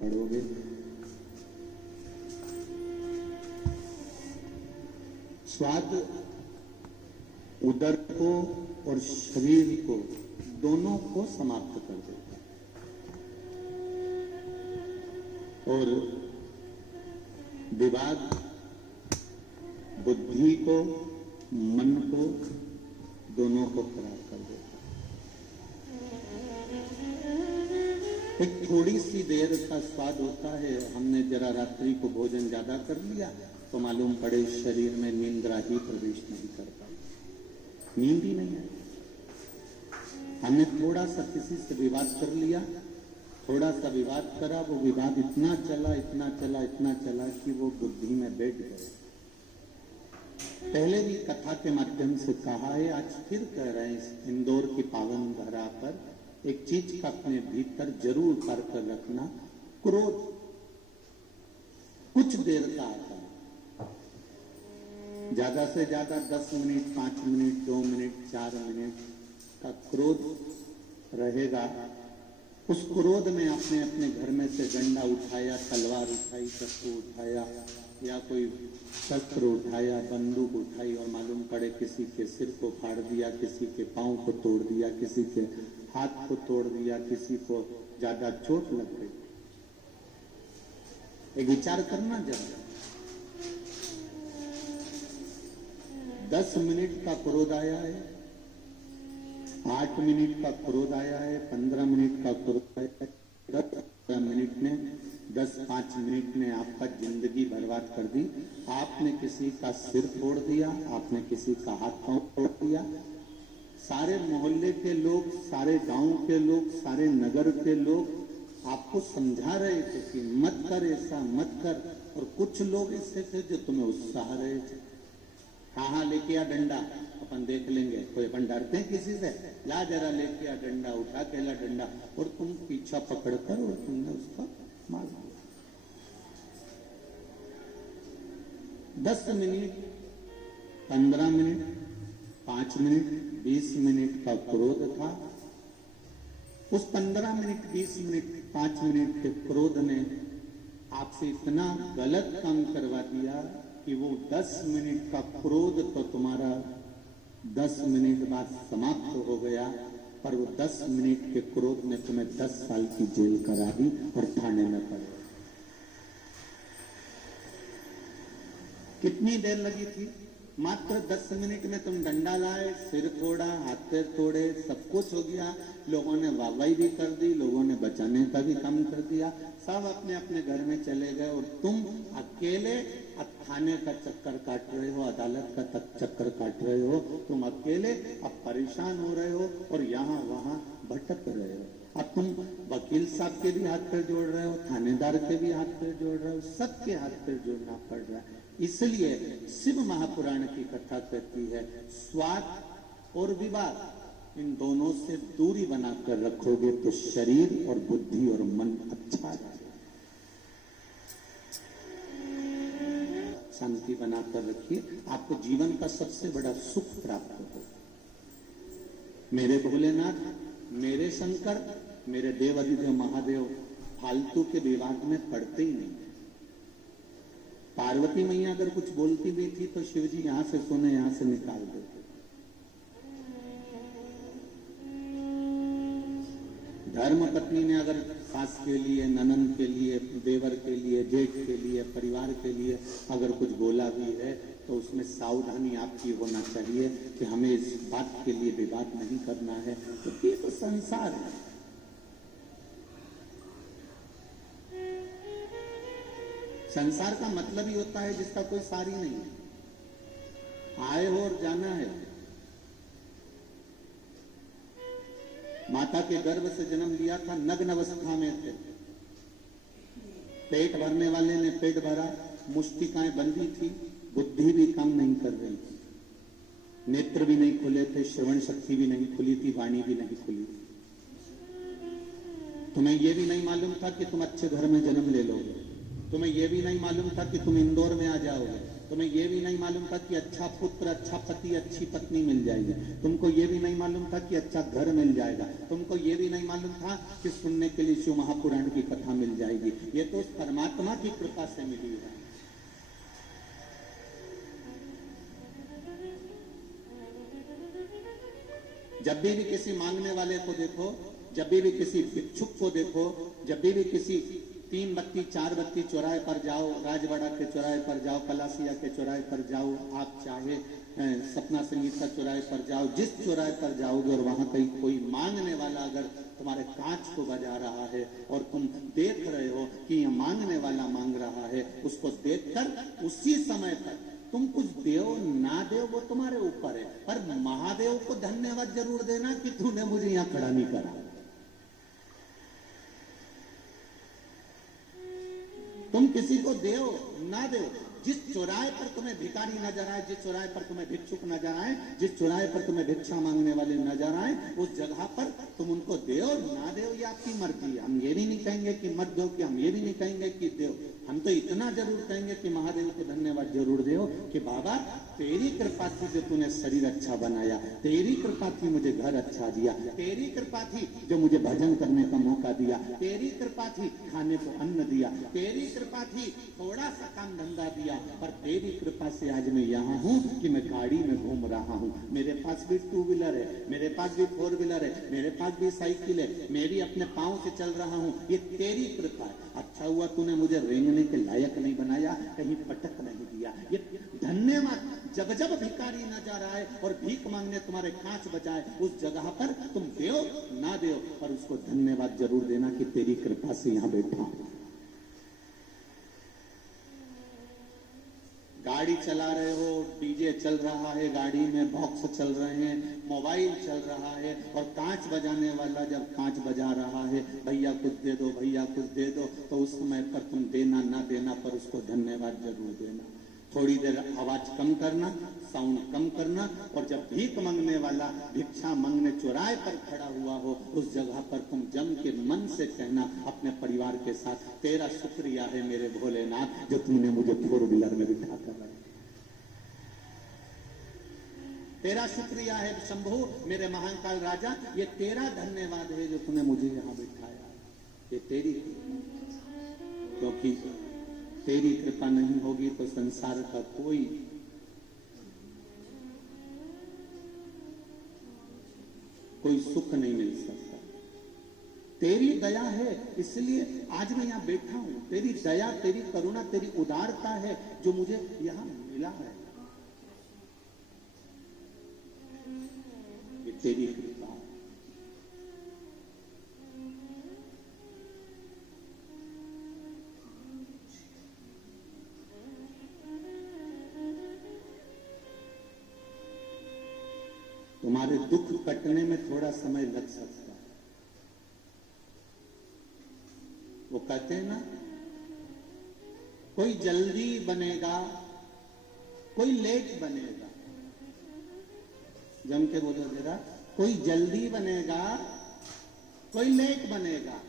पढ़ोगे। स्वाद उदर को और शरीर को दोनों को समाप्त कर देता है और विवाद बुद्धि को, मन को, दोनों को खराब कर देता है। एक थोड़ी सी देर का स्वाद होता है, हमने जरा रात्रि को भोजन ज्यादा कर लिया तो मालूम पड़े शरीर में नींद्रा ही प्रवेश नहीं कर पाई, नींद ही नहीं आई। हमने थोड़ा सा किसी से विवाद कर लिया, थोड़ा सा विवाद करा, वो विवाद इतना चला इतना चला इतना चला कि वो बुद्धि में बैठ गए। पहले भी कथा के माध्यम से कहा है, आज फिर कह रहे हैं, इंदौर की पावन धरा पर एक चीज का अपने भीतर जरूर कर रखना, क्रोध कुछ देर का आता है, ज्यादा से ज्यादा 10 मिनट, 5 मिनट, 2 मिनट, 4 मिनट का क्रोध रहेगा। उस क्रोध में आपने अपने घर में से डंडा उठाया, तलवार उठाई, चाकू उठाया या कोई शस्त्र उठाया, बंदूक उठाई और मालूम पड़े किसी के सिर को फाड़ दिया, किसी के पांव को तोड़ दिया, किसी के हाथ को तोड़ दिया, किसी को ज्यादा चोट लग गई। एक विचार करना जरा, 10 मिनट का क्रोध आया है, 8 मिनट का क्रोध आया है, 15 मिनट का क्रोध आया है, 10 मिनट ने 10-5 मिनट ने आपका जिंदगी बर्बाद कर दी। आपने किसी का सिर फोड़ दिया, आपने किसी का हाथ पांव तोड़ दिया। सारे मोहल्ले के लोग, सारे गांव के लोग, सारे नगर के लोग आपको समझा रहे थे कि मत कर, ऐसा मत कर, और कुछ लोग ऐसे थे जो तुम्हें उत्साह रहे थे। कहाँ लेके आ डंडा, अपन देख लेंगे, कोई अपन डरते हैं किसी से, ला जरा लेके आ डंडा, उठा के ला डंडा, और तुम पीछा पकड़कर और तुमने उसका मार दिया। 10 मिनट, 15 मिनट, 5 मिनट, 20 मिनट का क्रोध था। उस 15 मिनट, 20 मिनट, 5 मिनट के क्रोध ने आपसे इतना गलत काम करवा दिया कि वो 10 मिनट का क्रोध तो तुम्हारा 10 मिनट बाद समाप्त हो गया, पर वो 10 मिनट के क्रोध ने तुम्हें 10 साल की जेल करा दी और थाने में पड़े। कितनी देर लगी थी? मात्र 10 मिनट में तुम डंडा लाए, सिर फोड़ा, हाथ पैर तोड़े, सब कुछ हो गया। लोगों ने वाहवाही भी कर दी, लोगों ने बचाने का भी काम कर दिया, सब अपने अपने घर में चले गए और तुम अकेले अब थाने का चक्कर काट रहे हो, अदालत का चक्कर काट रहे हो, तुम अकेले अब परेशान हो रहे हो और यहाँ वहां भटक रहे हो। अब तुम वकील साहब के भी हाथ पैर जोड़ रहे हो, थानेदार के भी हाथ पैर जोड़ रहे हो, सबके हाथ पैर जोड़ना पड़ रहा है। इसलिए शिव महापुराण की कथा कहती है, स्वाद और विवाद इन दोनों से दूरी बनाकर रखोगे तो शरीर और बुद्धि और मन अच्छा रहेगा। शांति बनाकर रखिए, आपको जीवन का सबसे बड़ा सुख प्राप्त होगा। मेरे भोलेनाथ, मेरे शंकर, मेरे देव अधिदेव महादेव फालतू के विवाद में पड़ते ही नहीं। पार्वती मैया अगर कुछ बोलती भी थी तो शिव जी यहां से सुने, यहां से निकाल देते। धर्म पत्नी ने अगर सास के लिए, ननंद के लिए, देवर के लिए, जेठ के लिए, परिवार के लिए अगर कुछ बोला भी है तो उसमें सावधानी आपकी होना चाहिए कि हमें इस बात के लिए विवाद नहीं करना है, क्योंकि ये तो संसार है। संसार का मतलब ही होता है जिसका कोई सार ही नहीं है, आए हो और जाना है। माता के गर्भ से जन्म लिया था, नग्न अवस्था में थे, पेट भरने वाले ने पेट भरा, मुष्टिकाएं बंधी थी, बुद्धि भी काम नहीं कर रही थी, नेत्र भी नहीं खुले थे, श्रवण शक्ति भी नहीं खुली थी, वाणी भी नहीं खुली थी। तुम्हें यह भी नहीं मालूम था कि तुम अच्छे घर में जन्म ले लोगे, तुम्हें यह भी नहीं मालूम था कि तुम इंदौर में आ जाओगे, तुम्हें ये भी नहीं मालूम था कि अच्छा पुत्र, अच्छा पति, अच्छी पत्नी मिल जाएगी। तुमको ये भी नहीं मालूम था कि अच्छा घर मिल जाएगा। तुमको ये भी नहीं मालूम था कि सुनने के लिए शिव महापुराण की कथा मिल जाएगी। ये तो उस परमात्मा की कृपा से मिली है। जब भी किसी मांगने वाले को देखो, जब भी किसी भिक्षुक को देखो, जब भी किसी 3 बत्ती 4 बत्ती चौराहे पर जाओ, राजवाड़ा के चौराहे पर जाओ, कलासिया के चौराहे पर जाओ, आप चाहे सपना संगीता चौराहे पर जाओ, जिस चौराहे पर जाओगे और वहां कहीं कोई मांगने वाला अगर तुम्हारे कांच को बजा रहा है और तुम देख रहे हो कि ये मांगने वाला मांग रहा है, उसको देखकर उसी समय पर तुम कुछ देव ना देव वो तुम्हारे ऊपर है, पर महादेव को धन्यवाद जरूर देना कि तूने मुझे यहां खड़ा नहीं करा। तुम किसी को देव ना देव, जिस चौराहे पर तुम्हें भिखारी नजर आए, जिस चौराहे पर तुम्हें भिक्षुक नजर आए, जिस चौराहे पर तुम्हें भिक्षा मांगने वाले नजर आए, उस जगह पर तुम उनको देव ना देव ये आपकी मर्जी है। हम ये भी नहीं कहेंगे कि मत दो, कि हम ये भी नहीं कहेंगे कि देव। हम तो इतना जरूर कहेंगे कि महादेव को धन्यवाद जरूर दो कि बाबा तेरी कृपा थी जो तूने शरीर अच्छा बनाया, तेरी कृपा थी मुझे घर अच्छा दिया, तेरी कृपा थी जो मुझे भजन करने का मौका दिया, तेरी कृपा थी खाने को अन्न दिया, तेरी कृपा थी थोड़ा सा काम धंधा दिया, पर तेरी कृपा से आज मैं यहाँ हूँ कि मैं गाड़ी में घूम रहा हूँ। मेरे पास भी 2 व्हीलर है, मेरे पास भी 4 व्हीलर है, मेरे पास भी साइकिल है, मैं भी अपने पाँव से चल रहा हूँ। ये तेरी कृपा है। अच्छा हुआ तूने मुझे रेंगने के लायक नहीं बनाया, कहीं पटक नहीं दिया। ये धन्यवाद। जब जब भिखारी नजर आए और भीख मांगने तुम्हारे कांच बजाए, उस जगह पर तुम देव ना देव, पर उसको धन्यवाद जरूर देना कि तेरी कृपा से यहाँ बैठा हूं। गाड़ी चला रहे हो, डीजे चल रहा है, गाड़ी में बॉक्स चल रहे हैं, मोबाइल चल रहा है, और कांच बजाने वाला जब कांच बजा रहा है, भैया कुछ दे दो, भैया कुछ दे दो, तो उस समय पर तुम देना ना देना पर उसको धन्यवाद जरूर देना। थोड़ी देर आवाज कम करना, साउंड कम करना, और जब भीख मांगने वाला भिक्षा मांगने चौराहे पर खड़ा हुआ हो, उस जगह पर तुम जम के मन से कहना अपने परिवार के साथ, तेरा शुक्रिया है मेरे भोलेनाथ जो तूने मुझे 4 व्हीलर में बिठा कर रखा। तेरा शुक्रिया है शंभू मेरे महाकाल राजा, ये तेरा धन्यवाद है जो तूने मुझे यहाँ बिठाया। ये तेरी, क्योंकि तेरी कृपा नहीं होगी तो संसार का कोई सुख नहीं मिल सकता। तेरी दया है इसलिए आज मैं यहां बैठा हूं। तेरी दया, तेरी करुणा, तेरी उदारता है जो मुझे यहां मिला है। ये तेरी कृपा। तुम्हारे दुख कटने में थोड़ा समय लग सकता है। वो कहते हैं ना, कोई जल्दी बनेगा, कोई लेट बनेगा। जम के बोलो जरा, कोई जल्दी बनेगा, कोई लेट बनेगा,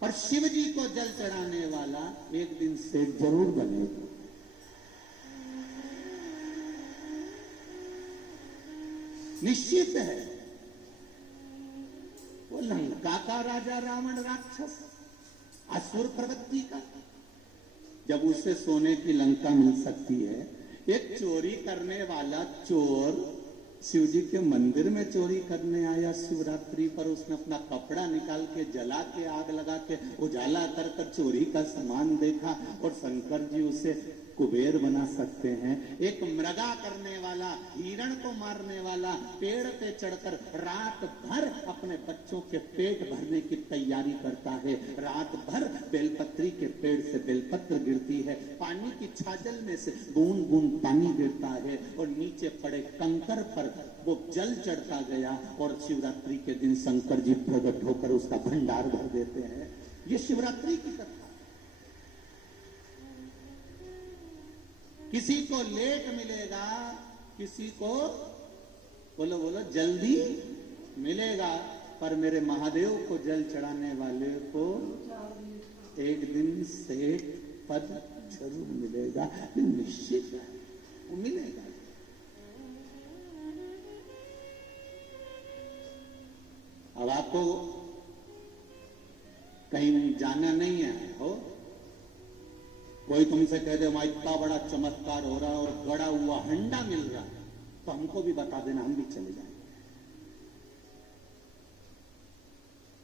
पर शिव जी को जल चढ़ाने वाला एक दिन सेठ जरूर बनेगा। निश्चित है। वो लंका का राजा रावण राक्षस, असुर प्रवृत्ति का, जब उसे सोने की लंका मिल सकती है, एक चोरी करने वाला चोर शिव जी के मंदिर में चोरी करने आया शिवरात्रि पर, उसने अपना कपड़ा निकाल के जला के आग लगा के उजाला कर कर चोरी का सामान देखा, और शंकर जी उसे कुबेर बना सकते हैं। एक मृगा करने वाला, हिरण को मारने वाला, पेड़ पे चढ़कर रात भर अपने बच्चों के पेट भरने की तैयारी करता है। रात भर बेलपत्री के पेड़ से बेलपत्र गिरती है, पानी की छाजल में से बूंद बूंद पानी गिरता है, और नीचे पड़े कंकर पर वो जल चढ़ता गया, और शिवरात्रि के दिन शंकर जी प्रकट होकर उसका भंडार भर देते हैं। ये शिवरात्रि की कथा। किसी को लेट मिलेगा, किसी को बोलो बोलो जल्दी मिलेगा, पर मेरे महादेव को जल चढ़ाने वाले को एक दिन सेठ पद जरूर मिलेगा, ये निश्चित है, वो मिलेगा। अब आपको कहीं जाना नहीं है, हो कोई तुमसे कह दे वहां इतना बड़ा चमत्कार हो रहा है और गड़ा हुआ हंडा मिल रहा है, तो हमको भी बता देना, हम भी चले जाएंगे।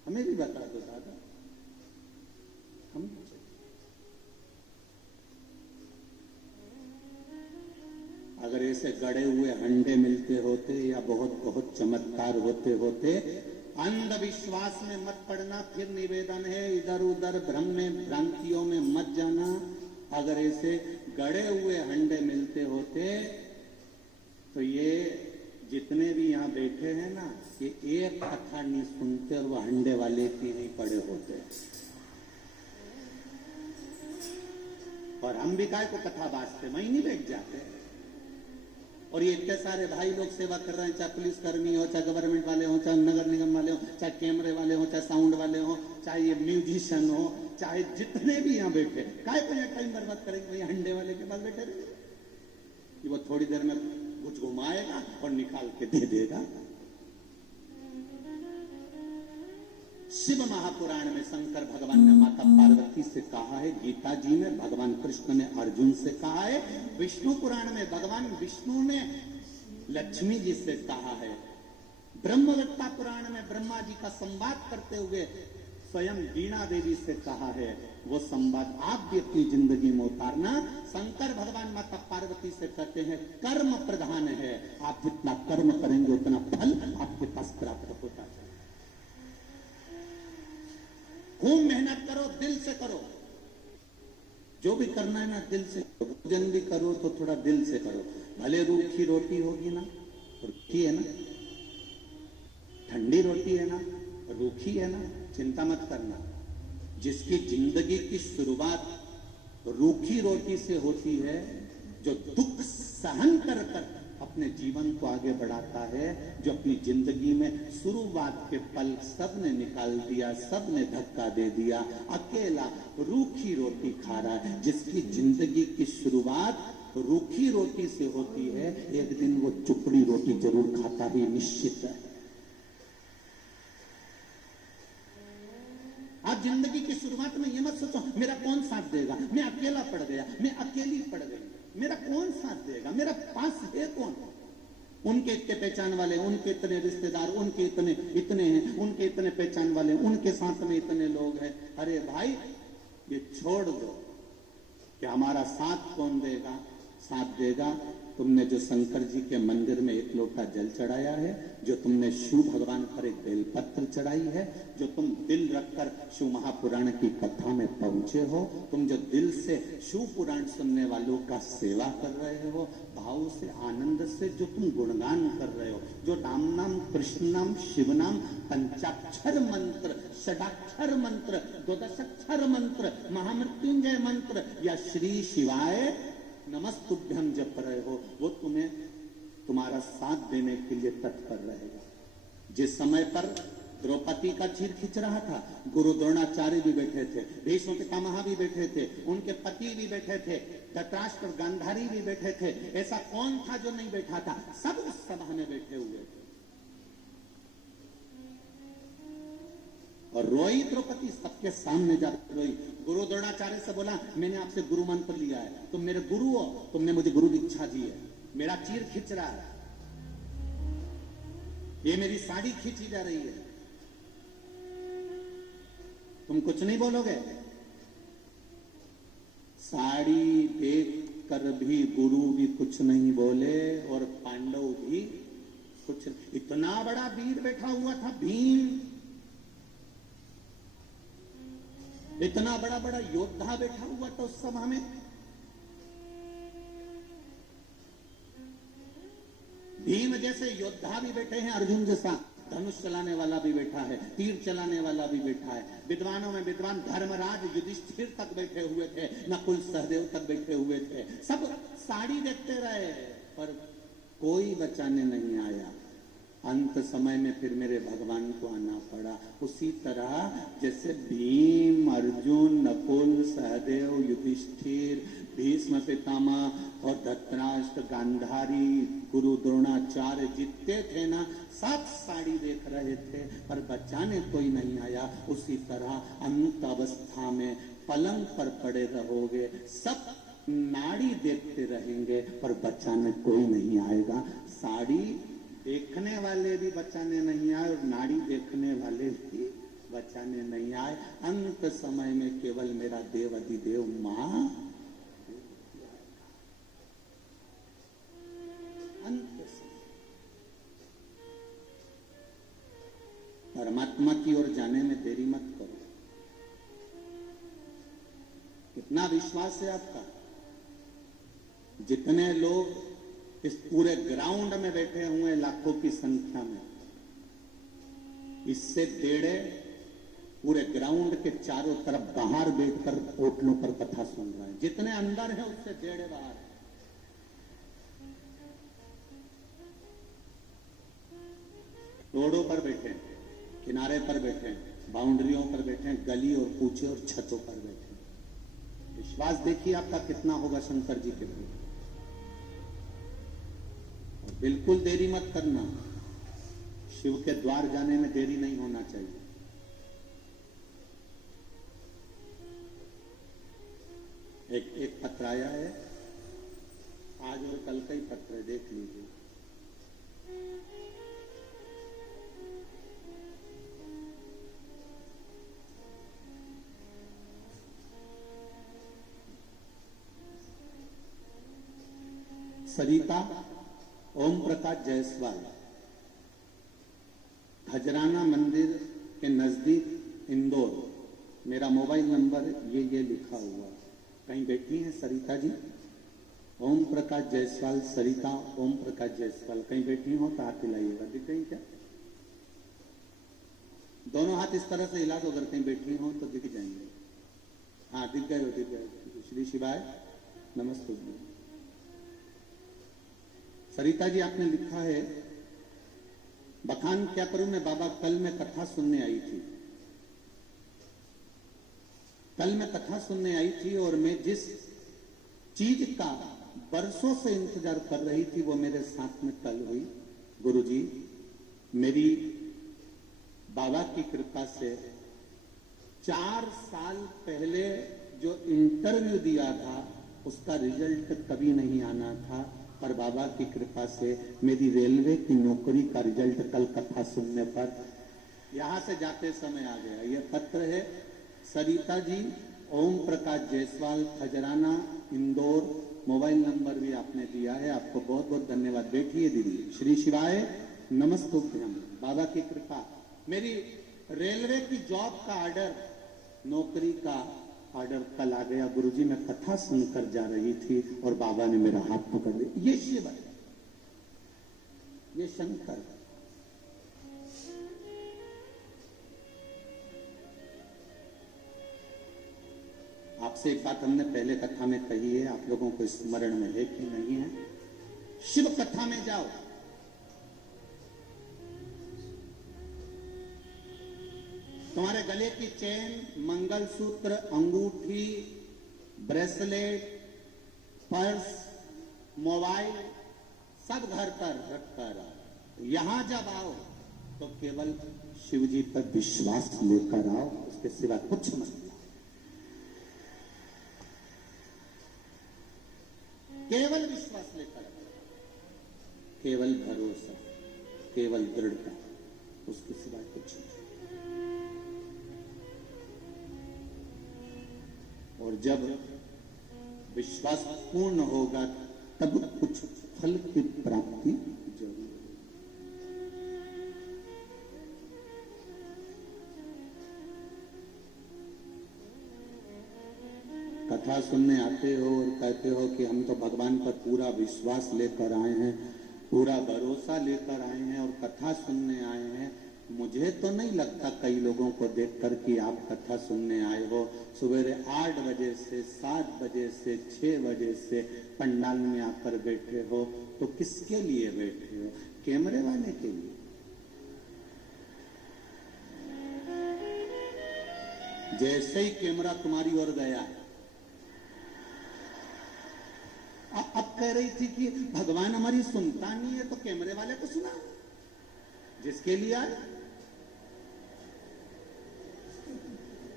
हमें भी बता दो दादा, हम भी चले। अगर ऐसे गड़े हुए हंडे मिलते होते या बहुत बहुत चमत्कार होते होते, अंधविश्वास में मत पड़ना। फिर निवेदन है, इधर उधर भ्रम में भ्रांतियों में मत जाना। अगर ऐसे गड़े हुए हंडे मिलते होते तो ये जितने भी यहाँ बैठे हैं ना, ये एक कथा नहीं सुनते और वो हंडे वाले की नहीं पड़े होते। और हम भी काय को कथा बाजते, वहीं नहीं बैठ जाते। और ये इतने सारे भाई लोग सेवा कर रहे हैं, चाहे पुलिस कर्मी हो, चाहे गवर्नमेंट वाले हो, चाहे नगर निगम वाले हो, चाहे कैमरे वाले हो, चाहे साउंड वाले हो, चाहे ये म्यूजिशियन हो, चाहे जितने भी यहाँ बैठे, काय को यहाँ टाइम बर्बाद करेंगे? वही हंडे वाले के पास बैठे रहेंगे कि वो थोड़ी देर में कुछ घुमाएगा और निकाल के दे देगा। शिव महापुराण में शंकर भगवान ने माता पार्वती से कहा है, गीता जी में भगवान कृष्ण ने अर्जुन से कहा है, विष्णु पुराण में भगवान विष्णु ने लक्ष्मी जी से कहा है, ब्रह्मवत्ता पुराण में ब्रह्मा जी का संवाद करते हुए स्वयं वीणा देवी से कहा है। वो संवाद आप भी अपनी जिंदगी में उतारना। शंकर भगवान माता पार्वती से कहते हैं, कर्म प्रधान है, आप जितना कर्म करेंगे उतना फल आपके पास प्राप्त होता है। खूब मेहनत करो, दिल से करो, जो भी करना है ना दिल से करो। भोजन भी करो तो थोड़ा दिल से करो। भले रूखी रोटी होगी ना, रूखी है ना, ठंडी रोटी है ना, रूखी है ना, चिंता मत करना। जिसकी जिंदगी की शुरुआत रूखी रोटी से होती है, जो दुख सहन कर कर अपने जीवन को आगे बढ़ाता है, जो अपनी जिंदगी में शुरुआत के पल सबने निकाल दिया, सबने धक्का दे दिया, अकेला रूखी रोटी खा रहा है, जिसकी जिंदगी की शुरुआत रूखी रोटी से होती है, एक दिन वो चुपड़ी रोटी जरूर खाता ही निश्चित है। आप जिंदगी की शुरुआत में ये मत सोचो मेरा कौन साथ देगा, मैं अकेला पड़ गया, मैं अकेली पड़ गई, मेरा कौन साथ देगा, मेरा पास है कौन? उनके इतने पहचान वाले, उनके इतने रिश्तेदार, उनके इतने हैं, उनके इतने पहचान वाले, उनके साथ में इतने लोग हैं। अरे भाई ये छोड़ दो कि हमारा साथ कौन देगा। साथ देगा तुमने जो शंकर जी के मंदिर में एक लोटा जल चढ़ाया है, जो तुमने शिव भगवान पर एक बेलपत्र चढ़ाई है, जो तुम दिल रखकर शिव महापुराण की कथा में पहुंचे हो, तुम जो दिल से शिव पुराण सुनने वालों का सेवा कर रहे हो, भाव से आनंद से जो तुम गुणगान कर रहे हो, जो राम नाम, कृष्ण नाम, शिव नाम, पंचाक्षर मंत्र, षडाक्षर मंत्र, द्वादशाक्षर मंत्र, महामृत्युंजय मंत्र या श्री शिवाय नमस्तुभ्यम जप रहे हो, वो तुम्हें तुम्हारा साथ देने के लिए तत्पर रहेगा। जिस समय पर द्रौपदी का चीर खींच रहा था, गुरु द्रोणाचार्य भी बैठे थे, भीष्म पितामह भी बैठे थे, उनके पति भी बैठे थे, धृतराष्ट्र गांधारी भी बैठे थे। ऐसा कौन था जो नहीं बैठा था? सब उस सभा में बैठे हुए थे। और रोई द्रौपदी, सबके सामने जाकर रोई। गुरु द्रोणाचार्य से बोला, मैंने आपसे गुरु मंत्र लिया है, तुम मेरे गुरु हो, तुमने मुझे गुरु दीक्षा दी है, मेरा चीर खींच रहा है, ये मेरी साड़ी खींची जा रही है, तुम कुछ नहीं बोलोगे? साड़ी देख कर भी गुरु भी कुछ नहीं बोले और पांडव भी कुछ। इतना बड़ा वीर बैठा हुआ था भीम, इतना बड़ा बड़ा योद्धा बैठा हुआ था उस सभा में। भीम जैसे योद्धा भी बैठे हैं, अर्जुन जैसा धनुष चलाने वाला भी बैठा है, तीर चलाने वाला भी बैठा है, विद्वानों में विद्वान धर्मराज युधिष्ठिर तक बैठे हुए थे, नकुल सहदेव तक बैठे हुए थे। सब साड़ी देखते रहे पर कोई बचाने नहीं आया। अंत समय में फिर मेरे भगवान को आना पड़ा। उसी तरह जैसे भीम, अर्जुन, नकुल, सहदेव, युधिष्ठिर, भीष्म पितामह और धृतराष्ट्र, गांधारी, गुरु द्रोणाचार्य जितने थे ना, सब साड़ी देख रहे थे पर बचाने कोई नहीं आया। उसी तरह अंत अवस्था में पलंग पर पड़े रहोगे, सब नाड़ी देखते रहेंगे पर बचाने कोई नहीं आएगा। साड़ी देखने वाले भी बचाने नहीं आए और नाड़ी देखने वाले भी बचाने नहीं आए। अंत समय में केवल मेरा देव अधिदेव मां अंत समय परमात्मा की ओर जाने में देरी मत करो। कितना विश्वास है आपका? जितने लोग इस पूरे ग्राउंड में बैठे हुए हैं लाखों की संख्या में, इससे डेढ़े पूरे ग्राउंड के चारों तरफ बाहर बैठकर होटलों पर कथा सुन रहे हैं। जितने अंदर हैं उससे डेढ़े बाहर है। रोडों पर बैठे हैं, किनारे पर बैठे हैं, बाउंड्रियों पर बैठे हैं, गली और कूचे और छतों पर बैठे हैं। विश्वास देखिए आपका कितना होगा शंकर जी के प्रति। और बिल्कुल देरी मत करना, शिव के द्वार जाने में देरी नहीं होना चाहिए। एक पत्र आया है, आज और कल का ही पत्र है, देख लीजिए। सरिता ओम प्रकाश जायसवाल, खजराना मंदिर के नजदीक इंदौर। मेरा मोबाइल नंबर ये लिखा हुआ। कहीं बैठी हैं सरिता जी? ओम प्रकाश जायसवाल, सरिता ओम प्रकाश जायसवाल कहीं बैठी हो तो हाथ हिलाइएगा। दिख गई क्या? दोनों हाथ इस तरह से हिला दो, अगर कहीं बैठी हो तो दिख जाएंगे। हाँ दिख गए हो, दिख गए। श्री शिवाय नमस्ते। सरिता जी आपने लिखा है, बखान क्या करूं मैं बाबा, कल मैं कथा सुनने आई थी। कल मैं कथा सुनने आई थी और मैं जिस चीज का बरसों से इंतजार कर रही थी वो मेरे साथ में कल हुई। गुरुजी, मेरी बाबा की कृपा से 4 साल पहले जो इंटरव्यू दिया था उसका रिजल्ट कभी नहीं आना था, पर बाबा की कृपा से मेरी रेलवे की नौकरी का रिजल्ट कल कथा सुनने पर यहां से जाते समय आ गया। यह पत्र है सरिता जी, ओम प्रकाश जायसवाल, खजराना, इंदौर। मोबाइल नंबर भी आपने दिया है, आपको बहुत बहुत धन्यवाद। बैठिए दीदी। श्री शिवाय नमस्तुभ्यम। बाबा की कृपा, मेरी रेलवे की जॉब का ऑर्डर, नौकरी का ऑर्डर कल आ गया। गुरुजी मैं कथा सुनकर जा रही थी और बाबा ने मेरा हाथ पकड़ लिया। ये शिव है, ये शंकर। आपसे एक बात हमने पहले कथा में कही है, आप लोगों को स्मरण में है कि नहीं है? शिव कथा में जाओ, तुम्हारे गले की चेन, मंगलसूत्र, अंगूठी, ब्रेसलेट, पर्स, मोबाइल सब घर पर रखकर आओ। यहां जब आओ तो केवल शिव जी पर विश्वास लेकर आओ, उसके सिवा कुछ मत लाओ। केवल विश्वास लेकर आओ, केवल भरोसा, केवल दृढ़ता, उसके सिवा कुछ नहीं। और जब विश्वास पूर्ण होगा तब कुछ फल की प्राप्ति जरूर होगी। कथा सुनने आते हो और कहते हो कि हम तो भगवान पर पूरा विश्वास लेकर आए हैं, पूरा भरोसा लेकर आए हैं और कथा सुनने आए हैं। मुझे तो नहीं लगता कई लोगों को देखकर कि आप कथा सुनने आए हो। सवेरे 8 बजे से 7 बजे से 6 बजे से पंडाल में आकर बैठे हो, तो किसके लिए बैठे हो? कैमरे वाले के लिए? जैसे ही कैमरा तुम्हारी ओर गया, अब कह रही थी कि भगवान हमारी सुनता नहीं है तो कैमरे वाले को सुना, जिसके लिए आए।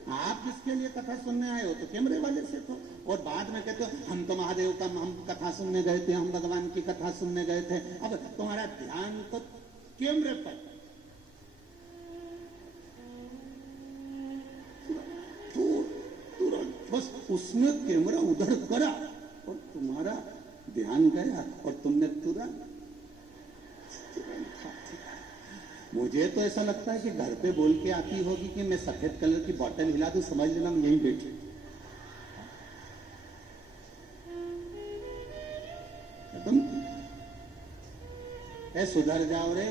आप जिसके लिए कथा सुनने आए हो तो कैमरे वाले से तो, और बाद में कहते हो हम तो महादेव का हम कथा सुनने गए थे, हम भगवान की कथा सुनने गए थे। अब तुम्हारा ध्यान तो कैमरे पर, तुरंत बस उसने कैमरा उधर करा और तुम्हारा ध्यान गया और तुमने तुरंत। मुझे तो ऐसा लगता है कि घर पे बोल के आती होगी कि मैं सफेद कलर की बोतल हिला दूं, समझ लेना हम यहीं बैठे। खत्म। ए सुधर जाओ रे,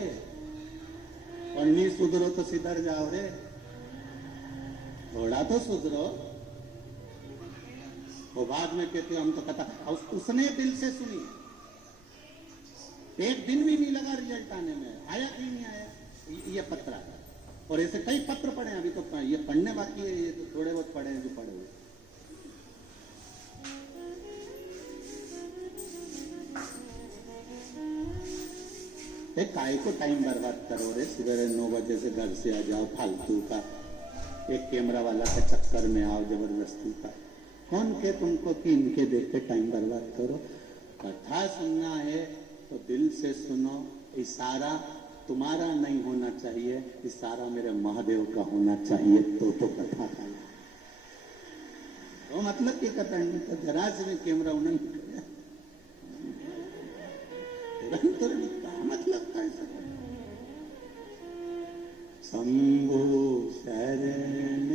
और नहीं सुधरो तो सिधर जाओ रे, थोड़ा तो सुधरो। वो बाद में कहते हो हम तो कथा, उसने दिल से सुनी, एक दिन भी नहीं लगा रिजल्ट आने में, आया कि नहीं आया ये पत्र। और ऐसे कई पत्र पढ़े अभी तो, ये पढ़ने बाकी है, ये तो थोड़े बहुत पढ़े हैं जो पढ़े हुए। एक काय को टाइम बर्बाद करो रे, सवेरे 9 बजे से घर से आ जाओ फालतू का, एक कैमरा वाला के चक्कर में आओ जबरदस्ती का। कौन के तुमको कि इनके देख के टाइम बर्बाद करो। कथा सुनना है तो दिल से सुनो, इशारा तुम्हारा नहीं होना चाहिए, इशारा मेरे महादेव का होना चाहिए, तो कथा का तो मतलब की कथा नहीं तो जरा से में कैमरा उन्हें तुरंत मतलब था ऐसा। शंभो शरण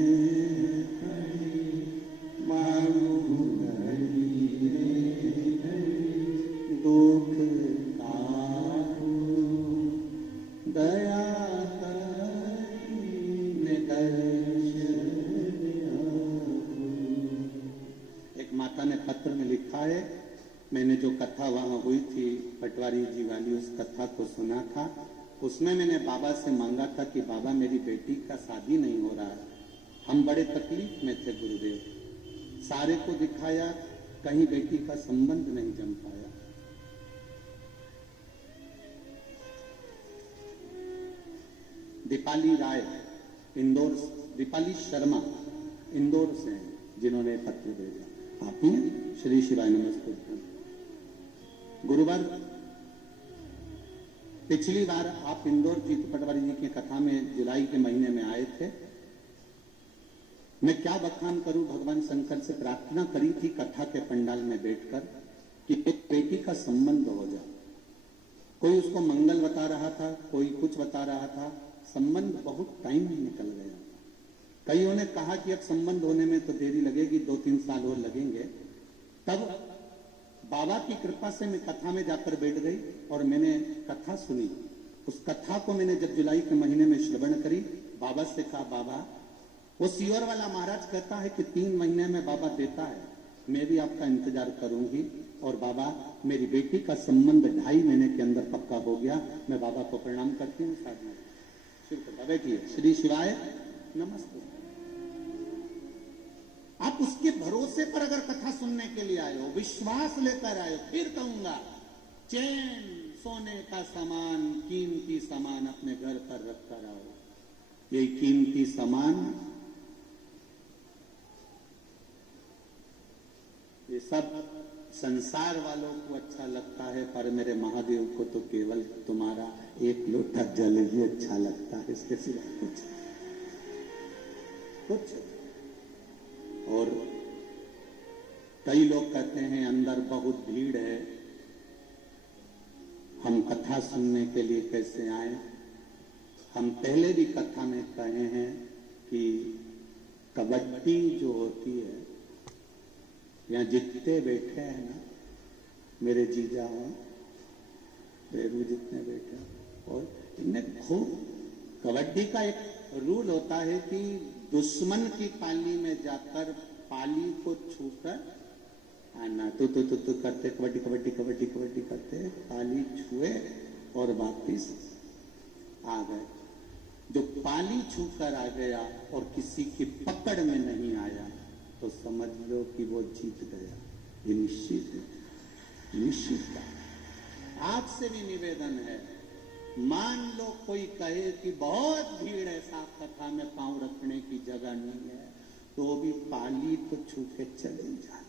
दुख दया एक माता ने पत्र में लिखा है, मैंने जो कथा वहां हुई थी पटवारी जी वाली, उस कथा को सुना था। उसमें मैंने बाबा से मांगा था कि बाबा मेरी बेटी का शादी नहीं हो रहा है, हम बड़े तकलीफ में थे गुरुदेव, सारे को दिखाया, कहीं बेटी का संबंध नहीं जम पाया। दीपाली राय इंदौर, दीपाली शर्मा इंदौर से हैं जिन्होंने पत्र भेजा। आप ही श्री शिवाय नमस्ते। गुरुवार पिछली बार आप इंदौर जीत पटवारी जी की कथा में जुलाई के महीने में आए थे। मैं क्या बखान करूं, भगवान शंकर से प्रार्थना करी थी कथा के पंडाल में बैठकर कि एक बेटी का संबंध हो जाए। कोई उसको मंगल बता रहा था, कोई कुछ बता रहा था, संबंध बहुत टाइम निकल गया। कईयों ने कहा कि अब संबंध होने में तो देरी लगेगी, 2-3 साल और लगेंगे। तब बाबा की कृपा से मैं कथा में जाकर बैठ गई और मैंने कथा सुनी। उस कथा को मैंने जब जुलाई के महीने में श्रवण करी, बाबा से कहा बाबा, वो सियोर वाला महाराज कहता है कि 3 महीने में बाबा देता है, मैं भी आपका इंतजार करूंगी। और बाबा मेरी बेटी का संबंध 2.5 महीने के अंदर पक्का हो गया। मैं बाबा को प्रणाम करती हूँ। साधना शिव बैठिए। श्री शिवाय नमस्ते। आप उसके भरोसे पर अगर कथा सुनने के लिए आए हो, विश्वास लेकर आए हो, फिर कहूंगा चैन सोने का सामान, कीमती सामान अपने घर पर रख कर आओ। ये कीमती सामान, ये सब संसार वालों को अच्छा लगता है, पर मेरे महादेव को तो केवल तुम्हारा एक लोटा जल ही अच्छा लगता है, इसके सिवा कुछ। और कई लोग कहते हैं अंदर बहुत भीड़ है, हम कथा सुनने के लिए कैसे आए। हम पहले भी कथा में कहे हैं कि कबड्डी जो होती है, यहाँ जितने बैठे हैं ना, मेरे जीजा हो, बेरू जितने बैठे, और इनमें खूब कबड्डी का एक रूल होता है कि दुश्मन की पाली में जाकर पाली को छूकर आना। तो करते कबड्डी कबड्डी कबड्डी कबड्डी करते, पाली छुए और वापिस आ गए। जो पाली छूकर आ गया और किसी की पकड़ में नहीं आया तो समझ लो कि वो जीत गया। ये निश्चित है, निश्चित बात। आपसे भी निवेदन है, मान लो कोई कहे कि बहुत भीड़ है, साफ कथा में पांव रखने की जगह नहीं है, तो भी पाली तो छू के चले जाना।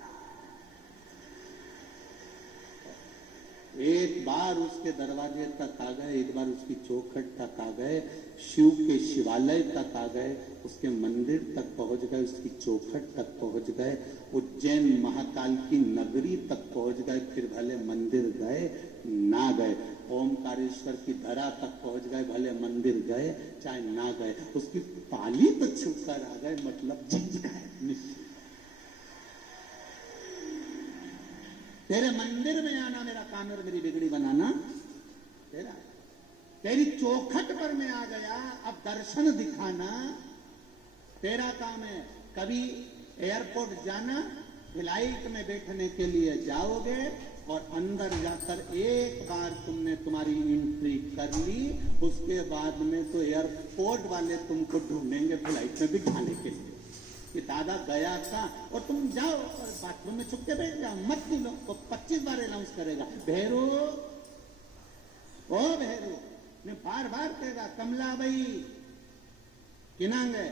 एक बार उसके दरवाजे तक आ गए, एक बार उसकी चौखट तक आ गए, शिव के शिवालय तक आ गए, उसके मंदिर तक पहुंच गए, उसकी चौखट तक पहुंच गए, उज्जैन महाकाल की नगरी तक पहुंच गए, फिर भले मंदिर गए ना गए, ओमकारेश्वर की धरा तक पहुंच गए, भले मंदिर गए चाहे ना गए, उसकी पाली तो छूकर आ गए, मतलब जीत गए निश्चित। तेरे मंदिर में आना मेरा काम है और मेरी बिगड़ी बनाना तेरा। तेरी चौखट पर मैं आ गया, अब दर्शन दिखाना तेरा काम है। कभी एयरपोर्ट जाना, फ्लाइट में बैठने के लिए जाओगे और अंदर जाकर एक बार तुमने तुम्हारी एंट्री कर ली, उसके बाद में तो एयरपोर्ट वाले तुमको ढूंढेंगे फ्लाइट में बिठाने के लिए कि दादा गया था, और तुम जाओ और बाथरूम में छुप के बैठ जाओ, मत मिलो तो 25 बार अनाउंस करेगा, भैरू ओ भैरू, ने बार बार कहेगा कमला भाई किनांग है,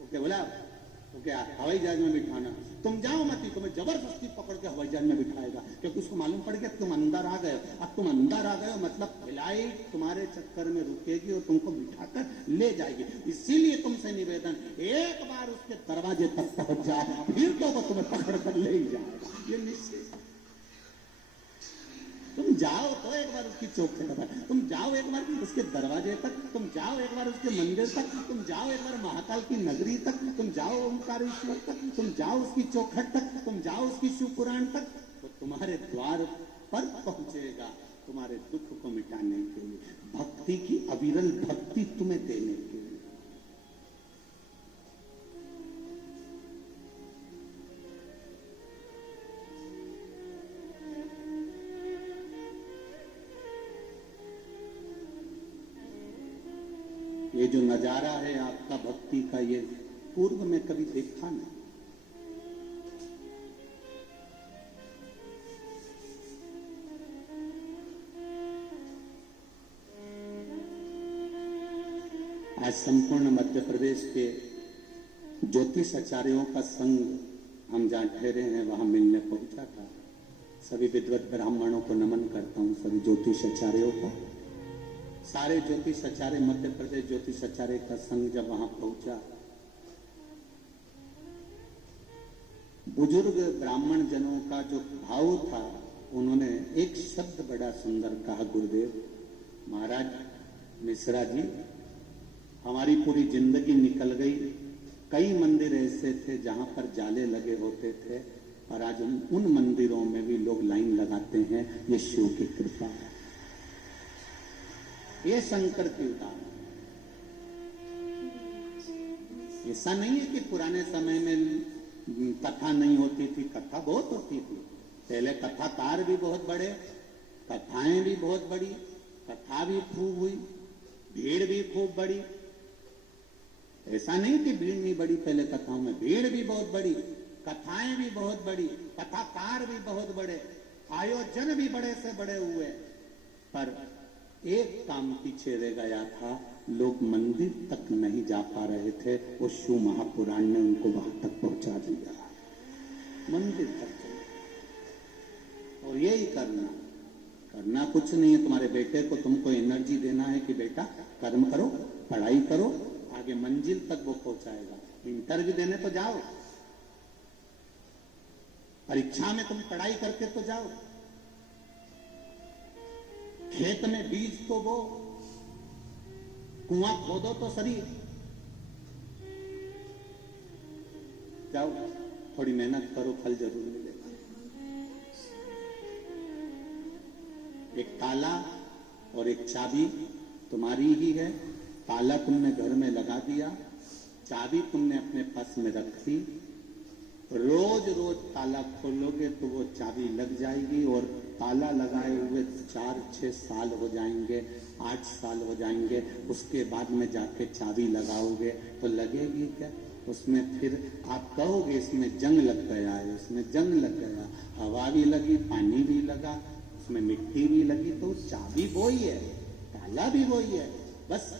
ओके बोला ओके हवाई जहाज में बिठाना, तुम जाओ मत, तुम्हें जबरदस्ती पकड़ के हवाई जहाज में बिठाएगा, क्योंकि उसको मालूम पड़ गया तुम अंदर आ गए। अब तुम अंदर आ गए मतलब फ्लाइट तुम्हारे चक्कर में रुकेगी और तुमको बिठाकर ले जाएगी। इसीलिए तुमसे निवेदन, एक बार उसके दरवाजे तक पहुंच जाओ, फिर तो वो तुम्हें पकड़ कर ले ही जाएगा, ये निश्चित। तुम जाओ तो एक बार उसकी चौखट पर, तुम जाओ एक बार उसके दरवाजे तक, तुम जाओ एक बार उसके मंदिर तक, तुम जाओ एक बार महाकाल की नगरी तक, तुम जाओ ओमकारेश्वर तक, तुम जाओ उसकी चौखट तक, तुम जाओ उसकी शिव पुराण तक, तो तुम्हारे द्वार पर पहुंचेगा तुम्हारे दुख को मिटाने के लिए, भक्ति की अविरल भक्ति तुम्हें देने के लिए। ये जो नजारा है आपका भक्ति का, ये पूर्व में कभी देखा नहीं। आज संपूर्ण मध्य प्रदेश के ज्योतिष आचार्यों का संघ हम जहाँ ठहरे हैं वहां मिलने पहुंचा था। सभी विद्वत ब्राह्मणों को नमन करता हूं, सभी ज्योतिष आचार्यों को। सारे ज्योतिष आचार्य, मध्य प्रदेश ज्योतिष आचार्य का संघ जब वहां पहुंचा, बुजुर्ग ब्राह्मण जनों का जो भाव था, उन्होंने एक शब्द बड़ा सुंदर कहा, गुरुदेव महाराज मिश्रा जी, हमारी पूरी जिंदगी निकल गई, कई मंदिर ऐसे थे जहां पर जाले लगे होते थे, और आज उन मंदिरों में भी लोग लाइन लगाते हैं, ये शिव की कृपा है, ये शंकर की उदाहरण। ऐसा नहीं है कि पुराने समय में कथा नहीं होती थी, कथा बहुत होती थी। पहले कथाकार भी बहुत बड़े, कथाएं भी बहुत बड़ी, कथा भी खूब हुई, भीड़ भी खूब बड़ी। ऐसा नहीं कि भीड़ नहीं बड़ी, पहले कथाओं में भीड़ भी बहुत बड़ी, कथाएं भी बहुत बड़ी, कथाकार भी बहुत बड़े, आयोजन भी बड़े से बड़े हुए, पर एक काम पीछे रह गया था, लोग मंदिर तक नहीं जा पा रहे थे, वो शिव महापुराण ने उनको वहां तक पहुंचा दिया, मंदिर तक चले। और यही करना कुछ नहीं है, तुम्हारे बेटे को तुमको एनर्जी देना है कि बेटा कर्म करो, पढ़ाई करो, आगे मंजिल तक वो पहुंचाएगा। इंटरव्यू देने तो जाओ, परीक्षा में तुम पढ़ाई करके तो जाओ, खेत में बीज तो बो, कुआं खोदो तो सही, जाओ थोड़ी मेहनत करो, फल जरूर मिलेगा। एक ताला और एक चाबी तुम्हारी ही है, ताला तुमने घर में लगा दिया, चाबी तुमने अपने पर्स में रखी, रोज रोज ताला खोलोगे तो वो चाबी लग जाएगी और ताला लगाए हुए 4-6 साल हो जाएंगे, 8 साल हो जाएंगे, उसके बाद में जाके चाबी लगाओगे तो लगेगी क्या? उसमें फिर आप कहोगे इसमें जंग लग गया है, इसमें जंग लग गया, हवा भी लगी, पानी भी लगा, उसमें मिट्टी भी लगी, तो चाबी वही है, ताला भी वही है, बस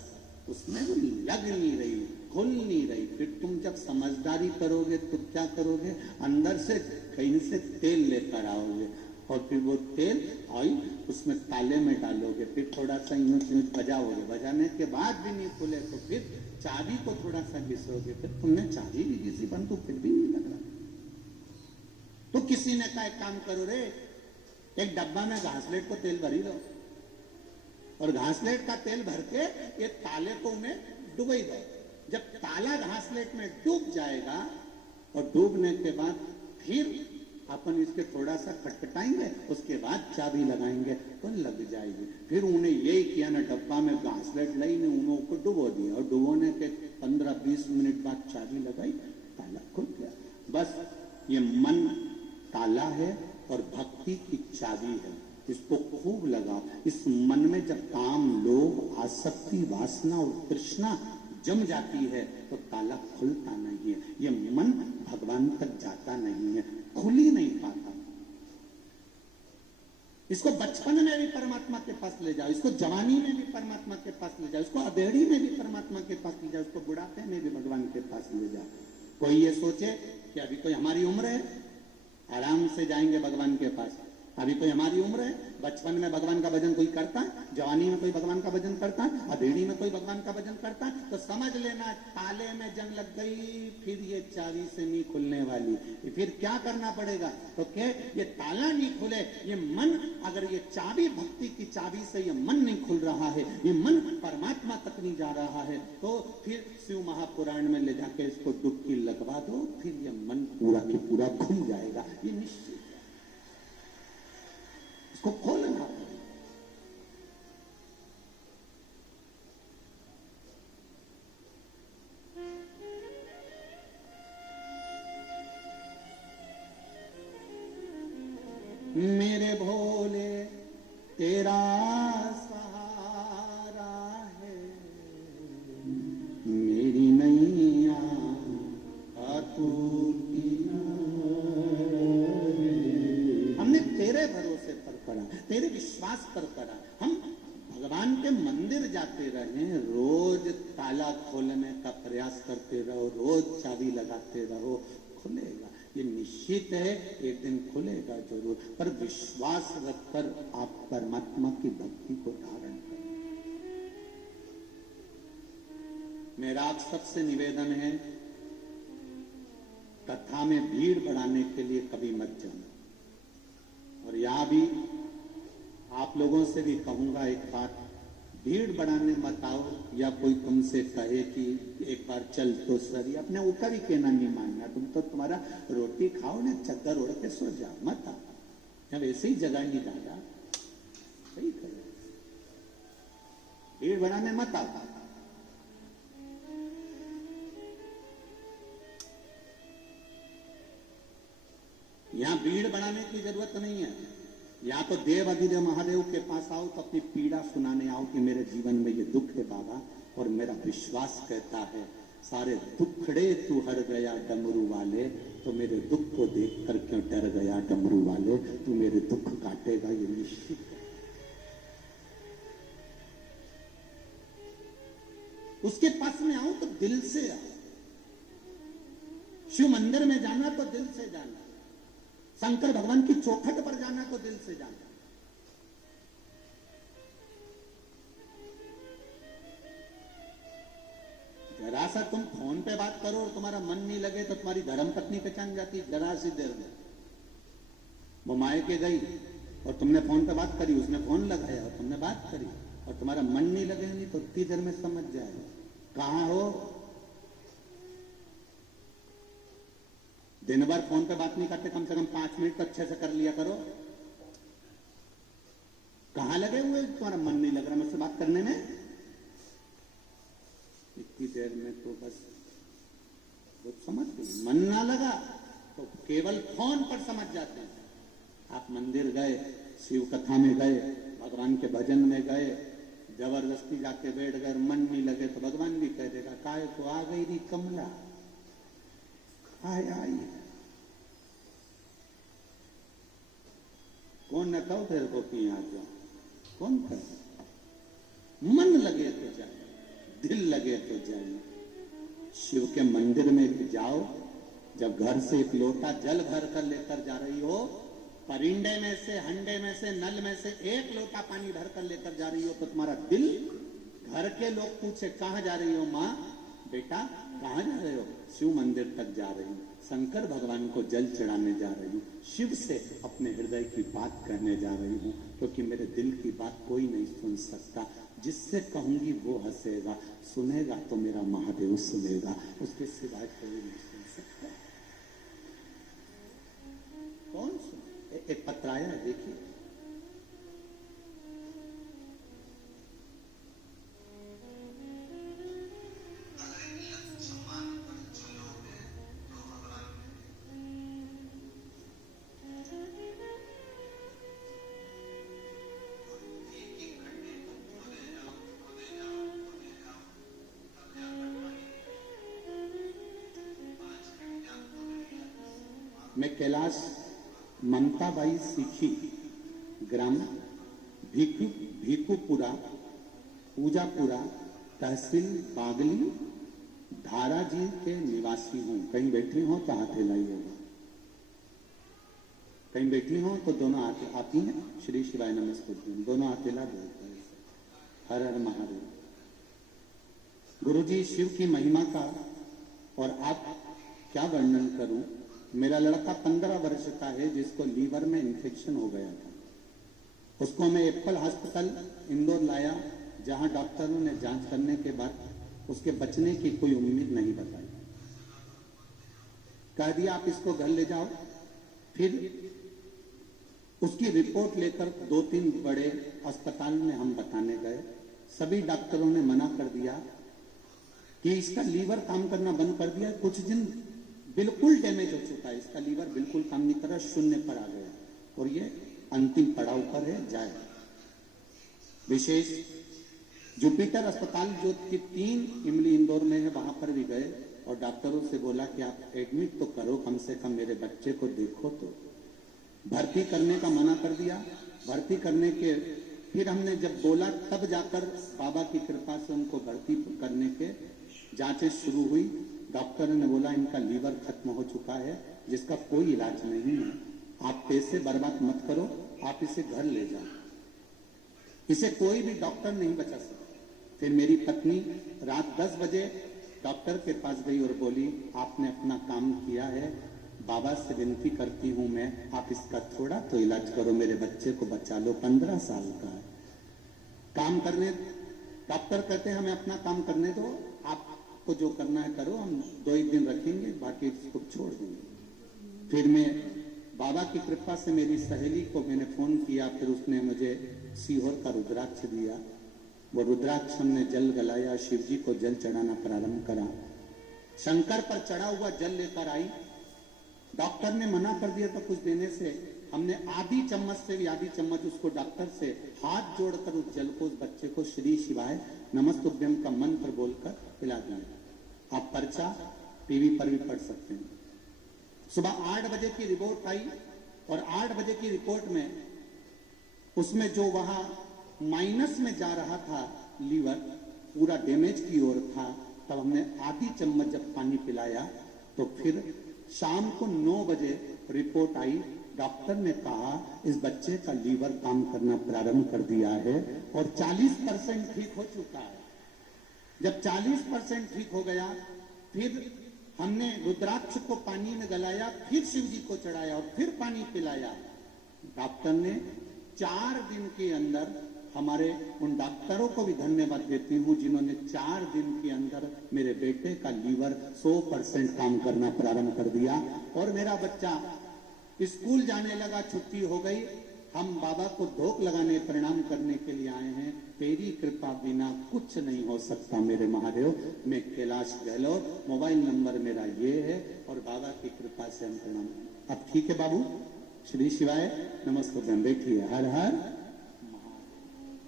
उसमें वो लग नहीं रही, खुल नहीं रही। फिर तुम जब समझदारी करोगे तो क्या करोगे? अंदर से कहीं से तेल लेकर आओगे और फिर वो तेल ऑयल उसमें ताले में डालोगे, फिर थोड़ा सा यूं बजाओगे, बजाने के बाद भी नहीं खुले तो फिर चाबी को थोड़ा सा घिसोगे, फिर तुमने चाबी भी घिसी परंतु फिर भी नहीं लग रहा। तो किसी ने कहा एक काम करो रे, एक डब्बा में घासलेट को तेल भरी लो और घासलेट का तेल भर के ये ताले को उन्हें डुबई दो। जब ताला घासलेट में डूब जाएगा और डूबने के बाद फिर अपन इसके थोड़ा सा खटखटाएंगे, उसके बाद चाबी लगाएंगे तो लग जाएगी। फिर उन्हें यही किया ना, डब्बा में घासलेट लाई ने उन्हों को डुबो दिया और डुबोने के 15-20 मिनट बाद चाबी लगाई, ताला खुल गया। बस ये मन ताला है और भक्ति की चाबी है, इसको खूब लगाओ। इस मन में जब काम, लोभ, आसक्ति, वासना और तृष्णा जम जाती है तो ताला खुलता नहीं है, ये मन भगवान तक जाता नहीं है, खुल ही नहीं पाता। इसको बचपन में भी परमात्मा के पास ले जाओ, इसको जवानी में भी परमात्मा के पास ले जाओ, इसको अधेड़ी में भी परमात्मा के पास ले जाओ, इसको बुढ़ापे में भी भगवान के पास ले जाओ। कोई ये सोचे कि अभी कोई हमारी उम्र है, आराम से जाएंगे भगवान के पास। अभी कोई हमारी उम्र है, बचपन में भगवान का भजन कोई करता है, जवानी में कोई भगवान का भजन करता है, अधेड़ी में कोई भगवान का भजन करता है, तो समझ लेना ताले में जंग लग गई, फिर ये चाबी से नहीं खुलने वाली। फिर क्या करना पड़ेगा? तो क्या ये ताला नहीं खुले, ये मन, अगर ये चाबी भक्ति की चाबी से ये मन नहीं खुल रहा है, ये मन परमात्मा तक नहीं जा रहा है, तो फिर शिव महापुराण में ले जाके इसको डुबकी लगवा दो, फिर ये मन पूरा की पूरा खुल जाएगा, ये निश्चित। इसको खोलना है। मेरे भोले तेरा सहारा है, मेरी नैया टूटी। हमने तेरे भरोसे पर करा, तेरे विश्वास पर करा। हम भगवान के मंदिर जाते रहे, रोज ताला खोलने का प्रयास करते रहो, रोज चाबी लगाते रहो, खुलेगा, ये निश्चित है, एक दिन खुलेगा जरूर। पर विश्वास रखकर आप परमात्मा की भक्ति को धारण करें। मेरा आप सबसे निवेदन है, कथा में भीड़ बढ़ाने के लिए कभी मत जाना। और यहां भी आप लोगों से भी कहूंगा एक बात, भीड़ बढ़ाने मत आओ, या कोई तुमसे कहे कि एक बार चल तो सही, अपने ऊपर ही कहना नहीं मानना। तुम तो तुम्हारा रोटी खाओ ना, चद्दर ओढ़ के सो जाओ, मत आओ, या वैसे ही जगह नहीं डाला, सही करो, भीड़ बढ़ाने मत आओ। यहां भीड़ बढ़ाने की जरूरत नहीं है। या तो देव अधिदेव महादेव के पास आओ तो अपनी पीड़ा सुनाने आओ कि मेरे जीवन में ये दुख है बाबा, और मेरा विश्वास कहता है सारे दुखड़े तू हर गया डमरू वाले, तो मेरे दुख को देख कर क्यों डर गया डमरू वाले, तू मेरे दुख काटेगा ये निश्चित है। उसके पास में आओ तो दिल से आओ। शिव मंदिर में जाना तो दिल से जाना, शंकर भगवान की चौखट पर जाना तो दिल से जाना। जरा सा तुम फोन पे बात करो और तुम्हारा मन नहीं लगे तो तुम्हारी धर्म पत्नी पहचान जाती जरा सी देर में। वो मायके गई और तुमने फोन पे बात करी, उसने फोन लगाया और तुमने बात करी, और तुम्हारा मन नहीं लगे नहीं तो इतनी देर में समझ जाए कहां हो। दिन भर फोन पे बात नहीं करते, कम से कम 5 मिनट तो अच्छे से कर लिया करो। कहां लगे हुए, तुम्हारा मन नहीं लग रहा मुझसे बात करने में, इतनी देर में तो बस वो समझ गई। मन ना लगा तो केवल फोन पर समझ जाते हैं। आप मंदिर गए, शिव कथा में गए, भगवान के भजन में गए, जबरदस्ती जाके बैठ गए, मन नहीं लगे तो भगवान भी कह देगा काय को आ गई री कमला, आई कौन न कहो तेरे को कि यहाँ जाओ, कौन कर, मन लगे तो जाए, दिल लगे तो जाए। शिव के मंदिर में भी जाओ, जब घर से एक लोटा जल भर कर लेकर जा रही हो, परिंडे में से, हंडे में से, नल में से एक लोटा पानी भर कर लेकर जा रही हो, तो तुम्हारा दिल, घर के लोग पूछे कहां जा रही हो माँ, बेटा कहां जा रहे हो, शिव मंदिर तक जा रही हूं, शंकर भगवान को जल चढ़ाने जा रही हूँ, शिव से अपने हृदय की बात कहने जा रही हूँ, क्योंकि मेरे दिल की बात कोई नहीं सुन सकता, जिससे कहूंगी वो हंसेगा, सुनेगा तो मेरा महादेव सुनेगा, उसके सिवाय कोई नहीं सुन सकता। कौन सुने? एक पत्र आया है, देखिए। मैं कैलाश ममताबाई सीखी, ग्राम भीकुपुरा, पूजापुरा, तहसील बागली, धारा जी के निवासी हूं। कहीं बैठी हो तो हाथ हिलाइएगा, कहीं बैठी हो तो दोनों हाथ आती हैं, श्री शिवाय नमस्ते, दोनों हाथ हिला दो, हर हर महादेव। गुरुजी शिव की महिमा का और आप क्या वर्णन करूं। मेरा लड़का 15 वर्ष का है जिसको लीवर में इन्फेक्शन हो गया था, उसको मैं एप्पल हॉस्पिटल इंदौर लाया, जहां डॉक्टरों ने जांच करने के बाद उसके बचने की कोई उम्मीद नहीं बताई, कह दिया आप इसको घर ले जाओ। फिर उसकी रिपोर्ट लेकर 2-3 बड़े अस्पताल में हम बताने गए, सभी डॉक्टरों ने मना कर दिया कि इसका लीवर काम करना बंद कर दिया, कुछ दिन बिल्कुल डैमेज हो चुका है, इसका लीवर बिल्कुल काम नहीं कर रहा, शून्य पर आ गया और ये अंतिम पड़ाव पर है, जाए। विशेष जुपिटर अस्पताल जो कि 3 इमली इंदौर में है, वहां पर भी गए और डॉक्टरों से बोला कि आप एडमिट तो करो, कम से कम मेरे बच्चे को देखो। तो भर्ती करने का मना कर दिया। भर्ती करने के फिर हमने जब बोला तब जाकर बाबा की कृपा से उनको भर्ती करने के जांचें शुरू हुई। डॉक्टर ने बोला इनका लीवर खत्म हो चुका है, जिसका कोई इलाज नहीं है, आप पैसे बर्बाद मत करो, आप इसे घर ले जाओ, इसे कोई भी डॉक्टर नहीं बचा सकता। फिर मेरी पत्नी रात 10 बजे डॉक्टर के पास गई और बोली आपने अपना काम किया है, बाबा से विनती करती हूं मैं, आप इसका थोड़ा तो इलाज करो, मेरे बच्चे को बचा लो, 15 साल का है। काम करने, डॉक्टर कहते हैं हमें अपना काम करने दो, आपको जो करना है करो, हम 2-1 दिन रखेंगे, बाकी इसको छोड़ देंगे। फिर मैं बाबा की कृपा से मेरी सहेली को मैंने फोन किया, फिर उसने मुझे सीहोर का रुद्राक्ष दिया, वो रुद्राक्ष हमने जल गलाया, शिव जी को जल चढ़ाना प्रारंभ करा, शंकर पर चढ़ा हुआ जल लेकर आई। डॉक्टर ने मना कर दिया था कुछ देने से, हमने आधी चम्मच से भी आधी चम्मच उसको डॉक्टर से हाथ जोड़कर उस जल को उस बच्चे को श्री शिवाय नमस्तुभ्यम का मंत्र बोलकर पिला दिया। आप पर्चा टीवी पर भी पढ़ सकते हैं। सुबह 8 बजे की रिपोर्ट आई और 8 बजे की रिपोर्ट में उसमें जो वहां माइनस में जा रहा था लीवर, पूरा डैमेज की ओर था। तब हमने आधी चम्मच जब पानी पिलाया तो फिर शाम को 9 बजे रिपोर्ट आई, डॉक्टर ने कहा इस बच्चे का लीवर काम करना प्रारंभ कर दिया है और 40% ठीक हो चुका है। जब 40% ठीक हो गया, फिर हमने रुद्राक्ष को पानी में गलाया, फिर शिव जी को चढ़ाया और फिर पानी पिलाया। डॉक्टर ने 4 दिन के अंदर, हमारे उन डॉक्टरों को भी धन्यवाद देती हूं जिन्होंने 4 दिन के अंदर मेरे बेटे का लीवर 100% काम करना प्रारंभ कर दिया और मेरा बच्चा स्कूल जाने लगा, छुट्टी हो गई। हम बाबा को धोख लगाने, प्रणाम करने के लिए आए हैं। तेरी कृपा बिना कुछ नहीं हो सकता मेरे महादेव। मैं कैलाश गहलोत, मोबाइल नंबर मेरा ये है और बाबा की कृपा से हम प्रणाम। अब ठीक है बाबू, श्री शिवाय नमस्ते। बैठिए। हर हर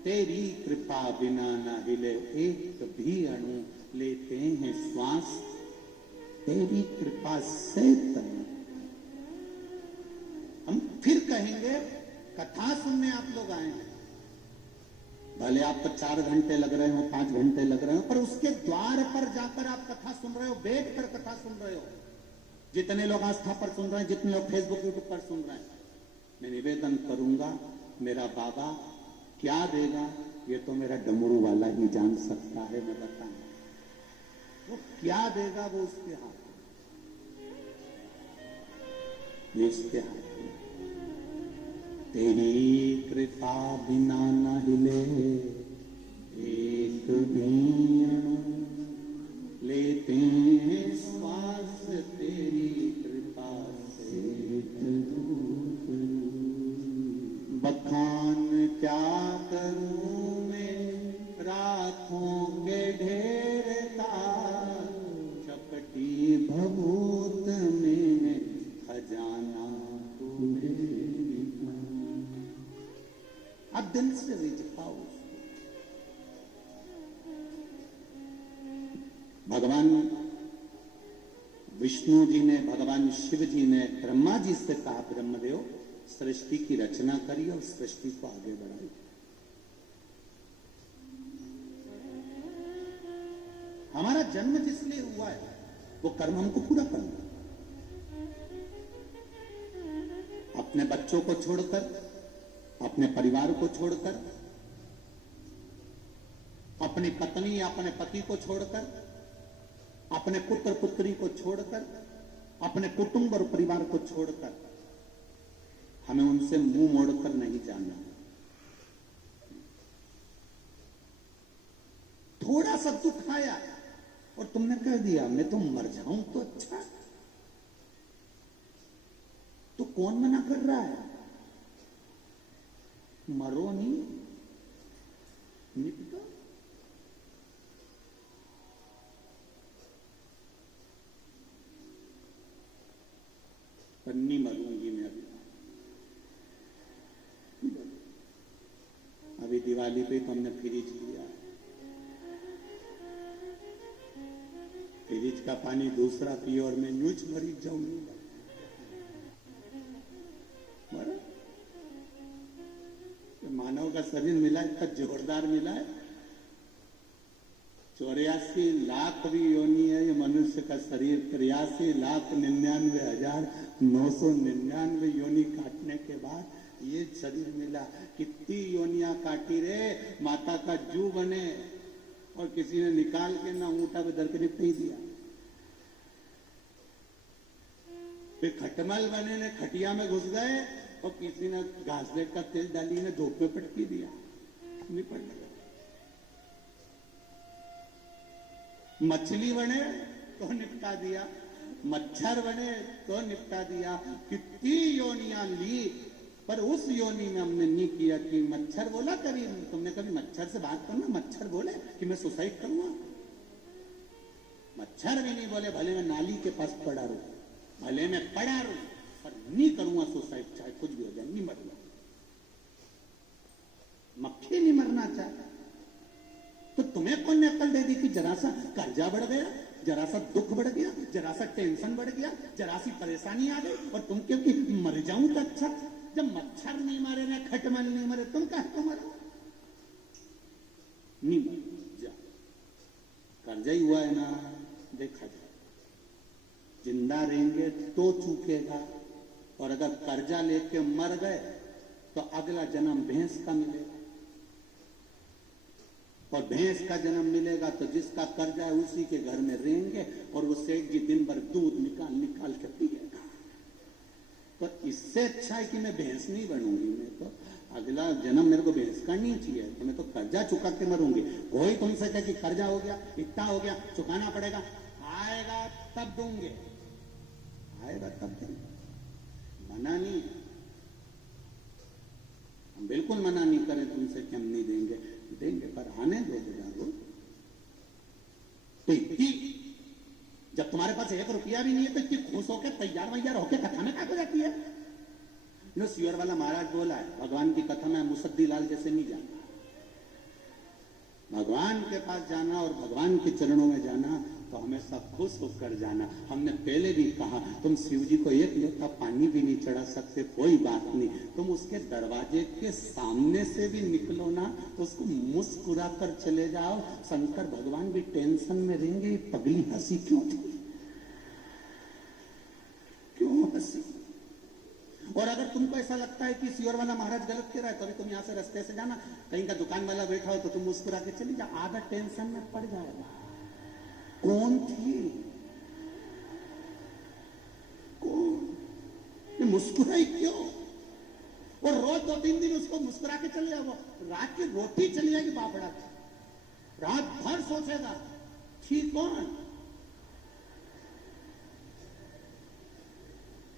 तेरी कृपा बिना न हिले एक भी अणु, लेते हैं श्वास तेरी कृपा से तनु। हम फिर कहेंगे, कथा सुनने आप लोग आए हैं, भले आपको 4 घंटे लग रहे हो, 5 घंटे लग रहे हो, पर उसके द्वार पर जाकर आप कथा सुन रहे हो, बैठकर कथा सुन रहे हो। जितने लोग आस्था पर सुन रहे हैं, जितने लोग फेसबुक यूट्यूब पर सुन रहे हैं, मैं निवेदन करूंगा, मेरा बाबा क्या देगा ये तो मेरा डमरू वाला ही जान सकता है। मैं बताऊंगा वो क्या देगा, वो उसके हाथ, ये उसके हाथ। तेरी कृपा बिना न हिले एक भी अणु, लेते हैं श्वास तेरी कृपा से। बखान क्या करूं मैं रातों के ढेर का, चपटी भभूत में खजाना तुम्हें। आप दिल से रिझ पाओ। भगवान विष्णु जी ने, भगवान शिव जी ने ब्रह्मा जी से कहा, ब्रह्मदेव सृष्टि की रचना करी और सृष्टि को आगे बढ़ाई। हमारा जन्म जिस लिए हुआ है वो कर्म हमको पूरा करना। अपने बच्चों को छोड़कर, अपने परिवार को छोड़कर, अपनी पत्नी या अपने पति को छोड़कर, अपने पुत्र पुत्री को छोड़कर, अपने कुटुंब और परिवार को छोड़कर हमें उनसे मुंह मोड़कर नहीं जाना। थोड़ा सा दुख आया और तुमने कह दिया मैं तो मर जाऊं तो अच्छा, तो कौन मना कर रहा है? मरो नहीं, निपटो। पर नहीं मरूंगी मैं अभी दिवाली पे तो हमने फ्रिज लिया, फ्रिज का पानी दूसरा पिए और मैं न्यूज मरी जाऊंगी। मानव का शरीर मिला इतना जोरदार मिला है, 84 लाख भी योनि है ये मनुष्य का शरीर। 83,99,999 योनि काटने के बाद ये शरीर मिला। कितनी योनियां काटी रे, माता का जू बने और किसी ने निकाल के ना ऊंटा पे दर के निपट ही दिया। फिर खटमल बने ने खटिया में घुस गए और किसी ने घासलेट का तेल डाली ने धूप में पटकी दिया, निपट गया। मछली बने तो निपटा दिया, मच्छर बने तो निपटा दिया। कितनी योनियां ली, पर उस योनि में हमने नहीं किया कि मच्छर बोला कभी, तुमने कभी मच्छर से बात करना, मच्छर बोले कि मैं सुसाइड करूंगा? मच्छर भी नहीं बोले भले मैं नाली के पास पड़ा रहूं, भले मैं पड़ा रहूं, पर नहीं करूंगा सुसाइड, चाहे कुछ भी हो जाए, नहीं मरूंगा। मक्खी नहीं मरना चाहता तो तुम्हें कौन ने अक्ल दे दी कि जरा सा कर्जा बढ़ गया, जरा सा दुख बढ़ गया, जरा सा टेंशन बढ़ गया, जरा सी परेशानी आ गई और तुम क्यों कि मर जाऊं तो अच्छा? जब मच्छर नहीं मारे ना खटमल नहीं मरे, तुम कह तो मरो नहीं मर जा। कर्जा ही हुआ है ना, देखा जाए। जिंदा रहेंगे तो चूकेगा, और अगर कर्जा लेके मर गए तो अगला जन्म भैंस का मिलेगा, और भैंस का जन्म मिलेगा तो जिसका कर्जा है उसी के घर में रहेंगे और वो सेठ जी दिन भर दूध निकाल निकाल के पिएगा। तो इससे अच्छा है कि मैं भैंस नहीं बनूंगी, मैं तो अगला जन्म मेरे को भैंस का नहीं चाहिए, तो मैं तो कर्जा चुका के मरूंगी। कोई तुमसे कहे कि कर्जा हो गया, इतना हो गया, चुकाना पड़ेगा, आएगा तब दूंगे, आएगा तब देंगे। मना नहीं, हम बिल्कुल मना नहीं करें तुमसे कि हम नहीं देंगे, देंगे, पर आने दो जरा। तो इतनी जब तुम्हारे पास 1 रुपया भी नहीं है तो इतनी खुश होकर तैयार वैयार होकर कथा में क्या हो जाती है? नो सियोर वाला महाराज बोला है, भगवान की कथा में मुसद्दी लाल जैसे नहीं जाना, भगवान के पास जाना और भगवान के चरणों में जाना तो हमेशा खुश होकर जाना। हमने पहले भी कहा, तुम शिव जी को एक लोटा पानी भी नहीं चढ़ा सकते, कोई बात नहीं, तुम उसके दरवाजे के सामने से भी निकलो ना तो उसको मुस्कुरा कर चले जाओ। शंकर भगवान भी टेंशन में रहेंगे, पगली हंसी क्यों थी, क्यों हंसी। और अगर तुमको ऐसा लगता है कि सियोर वाला महाराज गलत कह रहा है, तभी तुम यहां से रास्ते से जाना, कहीं का दुकान वाला बैठा हो तो तुम मुस्कुरा के चली जा, आधा टेंशन में पड़ जाएगा। कौन थी, कौन, मुस्कुराई क्यों? और रोज 2-3 दिन उसको मुस्कुरा के चल जाओ, रात की रोटी चली जाएगी बापड़ा, रात भर सोचेगा थी कौन।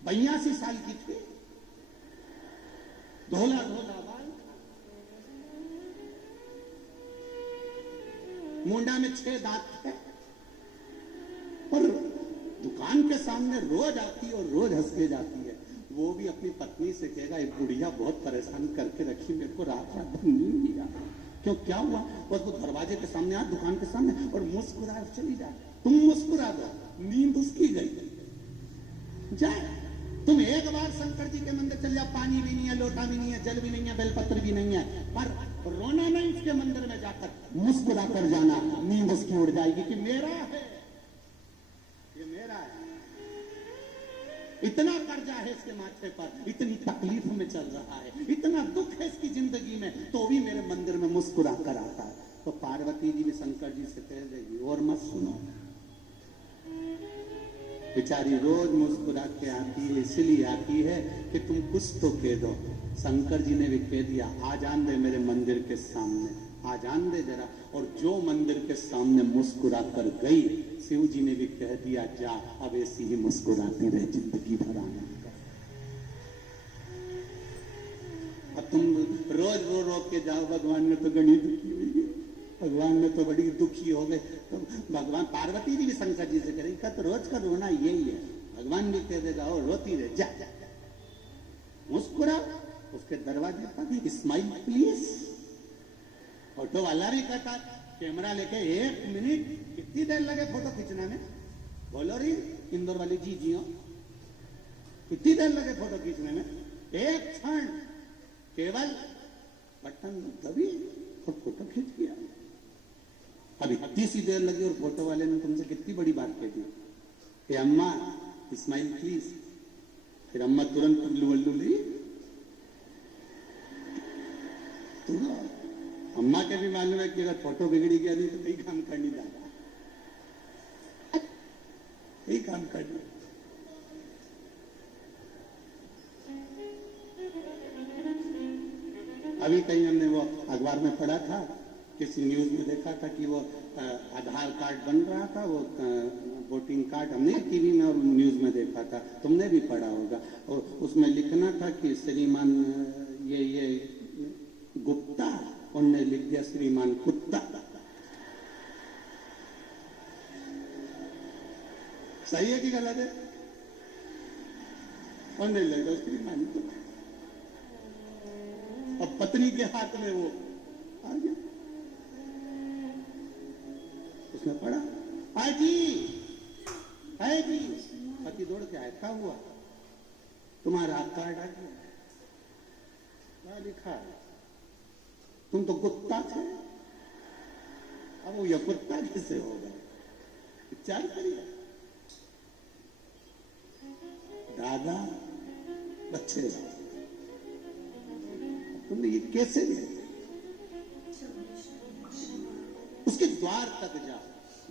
82 साल की थी, धोला धोला बाल, मुंडा में 6 दांत थे, और दुकान के सामने रोज आती और रोज हंस के जाती है। वो भी अपनी पत्नी से कहेगा, ये बुढ़िया बहुत परेशान करके रखी, मेरे को रात रात भर नींद नहीं आता। क्यों, क्या हुआ? बस वो दरवाजे के सामने आ, दुकान के सामने, और मुस्कुरा चली जाए। तुम मुस्कुरा दो, नींद उसकी गई जाए। तुम एक बार शंकर जी के मंदिर चल जाओ, पानी भी नहीं है, लोटा भी नहीं है, जल भी नहीं है, बेलपत्र भी नहीं है, पर रोना नहीं, उसके मंदिर में जाकर मुस्कुरा कर जाना, नींद उसकी उड़ जाएगी कि मेरा है, ये मेरा है। इतना कर्जा है इसके माथे पर, इतनी तकलीफ में चल रहा है, इतना दुख है इसकी जिंदगी में, तो भी मेरे मंदिर में मुस्कुरा कर आता है। तो पार्वती जी भी शंकर जी से कह देगी, और मत सुनो, बेचारी रोज मुस्कुरा के आती है, इसलिए आती है कि तुम कुछ तो कह दो। शंकर जी ने भी कह दिया, आ जान दे मेरे मंदिर के सामने, आ जान दे जरा। और जो मंदिर के सामने मुस्कुरा कर गई, शिव जी ने भी कह दिया, जा अब ऐसी ही मुस्कुराती रहे जिंदगी भर आनंद। अब तुम रोज रो रो के जाओ, भगवान ने तो गणित दुखी हुई है, भगवान ने तो बड़ी दुखी हो गए। तो भगवान, पार्वती जी भी शंकर जी से करेगी, तो रोज का रोना यही है। भगवान भी कह देगा, और रोती रहे, जा मुस्कुरा। उसके दरवाजे पर स्माइल प्लीज। फोटो वाला भी कहता, कैमरा लेके 1 मिनट, कितनी देर लगे फोटो खींचने में, बोलो री इंदौर वाली जी जी, कितनी देर लगे फोटो खींचने में? 1 क्षण, केवल बटन दबी और फोटो खींच गया। अभी इतनी सी देर लगी और फोटो वाले ने तुमसे कितनी बड़ी बात कह दी कि अम्मा स्माइल प्लीज। फिर अम्मा तुरंत उल्लू उल्लू ली। अम्मा के भी मालूम है कि अगर फोटो बिगड़ी गया नहीं तो कई काम करनी जाता, कई काम करना। अभी कहीं हमने वो अखबार में पढ़ा था, किसी न्यूज में देखा था कि वो आधार कार्ड बन रहा था, वो वोटिंग कार्ड, हमने टीवी में और न्यूज में देखा था, तुमने भी पढ़ा होगा। और उसमें लिखना था कि श्रीमान ये गुप्ता, उनने लिख दिया श्रीमान कुत्ता। सही है कि गलत है? उनने लिख दिया श्रीमान कुत्ता, और पत्नी के हाथ में वो आ गया। उसने पढ़ा, आजी आजी, पति दौड़ के आया, क्या हुआ? तुम्हारा कार्ड आ गया। क्या लिखा है? तुम तो कुत्ता थे, अब वो ये कुत्ता कैसे हो गया? विचार करिए। दादा बच्चे, तुमने ये कैसे लिया? उसके द्वार तक जाओ,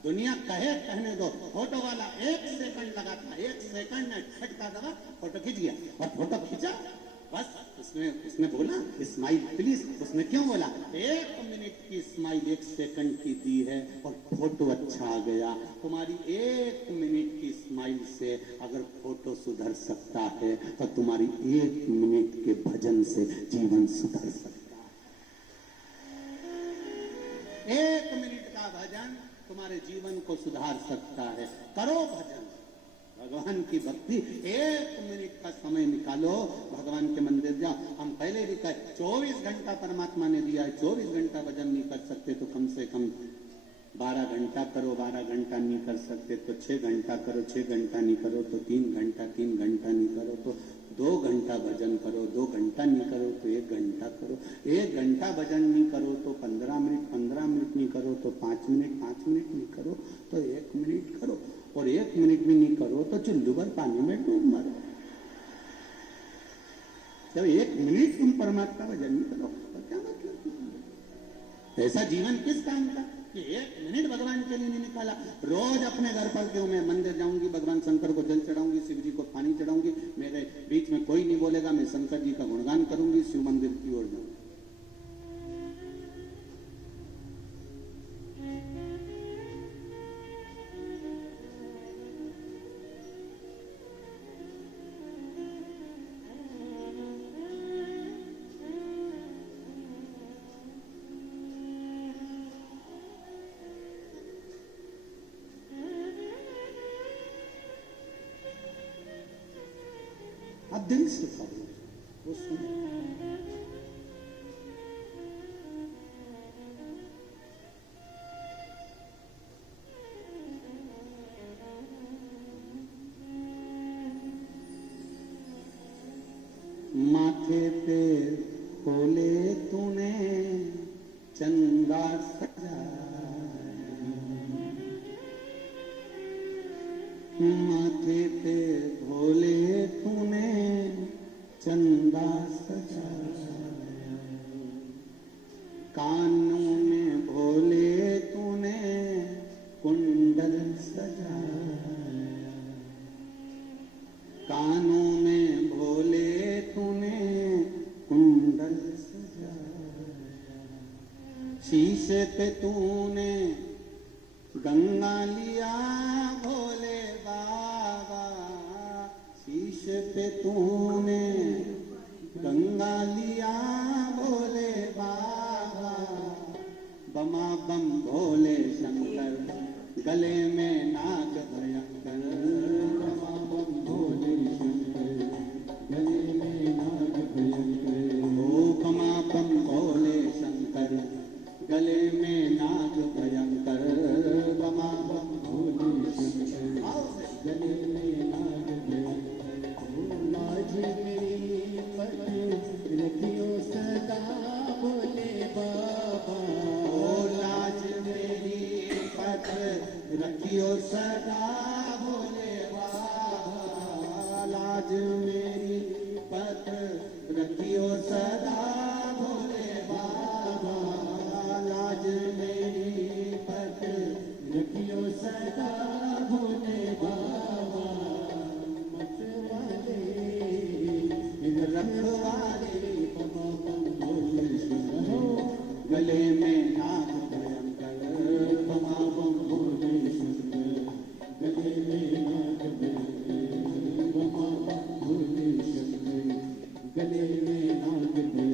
दुनिया कहे कहने दो। फोटो वाला 1 सेकंड लगा था, 1 सेकंड में झटका दबा, फोटो खींच गया। और फोटो खींचा, बस उसने बोला स्माइल प्लीज। उसने क्यों बोला? 1 मिनट की स्माइल 1 सेकंड की दी है और फोटो अच्छा आ गया। तुम्हारी 1 मिनट की स्माइल से अगर फोटो सुधर सकता है तो तुम्हारी 1 मिनट के भजन से जीवन सुधर सकता है। 1 मिनट का भजन तुम्हारे जीवन को सुधार सकता है। करो भजन, भगवान की भक्ति, 1 मिनट का समय निकालो, भगवान के मंदिर जाओ। हम पहले भी कहे 24 घंटा परमात्मा ने दिया है, 24 घंटा भजन नहीं कर सकते तो कम से कम 12 घंटा करो। 12 घंटा नहीं कर सकते तो 6 घंटा करो। 6 घंटा नहीं करो तो 3 घंटा। 3 घंटा नहीं करो तो 2 घंटा भजन करो। 2 घंटा नहीं करो तो 1 घंटा करो। 1 घंटा भजन नहीं करो तो 15 मिनट। 15 मिनट नहीं करो तो 5 मिनट। 5 मिनट नहीं करो तो 1 मिनट करो। और 1 मिनट भी नहीं करो तो चुल्लू भर पानी में डूब मरो। जब 1 मिनट तुम परमात्मा भजन नहीं करो तो क्या मतलब? ऐसा जीवन किस काम का कि 1 मिनट भगवान के लिए नहीं निकाला? रोज अपने घर पर क्यों, मैं मंदिर जाऊंगी, भगवान शंकर को जल चढ़ाऊंगी, शिव जी को पानी चढ़ाऊंगी, मेरे बीच में कोई नहीं बोलेगा, मैं शंकर जी का गुणगान करूंगी, शिव मंदिर की ओर जाऊंगी। आप दिल से पढ़ो, वो सुनो। माथे पे खोले तूने चंदा सजा, माथे पे भोले तूने चंदा सजा, कानों में भोले तूने कुंडल सजा, कानों में भोले तूने कुंडल सजा, शीशे पे तूने गंगा लिया भोले बाबा, शीशे पे तूने गंगा लिया भोले बाबा, बमा बम भोले शंकर गले में नाग भयंकर, बमा बम भोले शंकर गले में नाग भयंकर, ओ बमा बम भोले शंकर गले में नाग भयंकर, बमा बम भोले शंकर गले में नाग भयंकर, लाज मेरी पट रखियो सदा भोले बाबा, ओ लाज मेरी पट रखियो सदा भोले बाबा, लाज मेरी पट रखियो सदा भोले बाबा, लाज मेरी पट रखियो सदा भोले बाबा, मतवाले रखवाले बमा बम भोले शंकर गले में नाग भयंकर, बमा बम भोले शंकर गले में नाग भयंकर, बमा बम भोले शंकर गले में नाग भयंकर।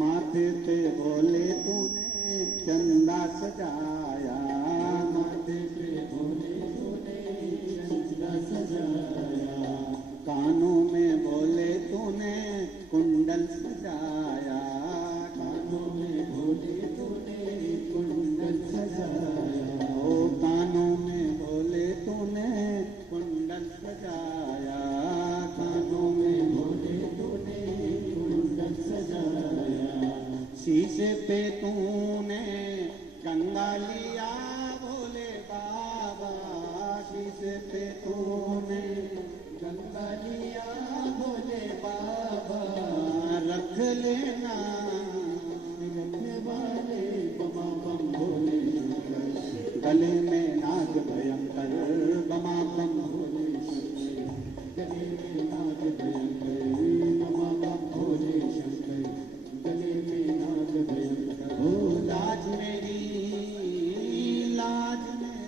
माथे पे भोले तूने चंदा सजाया, माथे पे भोले तूने चंदा सजाया, कानों में भोले तूने कुंडल सजाया, कानों में भोले तूने कुंडल सजाया, ओ कानों में भोले तूने कुंडल सजाया, कानों में भोले तूने कुंडल सजाया, शीशे पे तूने गंगा लिया भोले बाबा, शीशे पे तूने गंगा लिया भोले बाबा, रख लेना रखने वाले बमा बम भोले शंकर, गले में नाग भयंकर बमा बम भोले शंकर, गले में नाग भयंकर बमा बम भोले शंकर, गले में नाग भयंकर। ओ लाज मेरी लाज मेरी,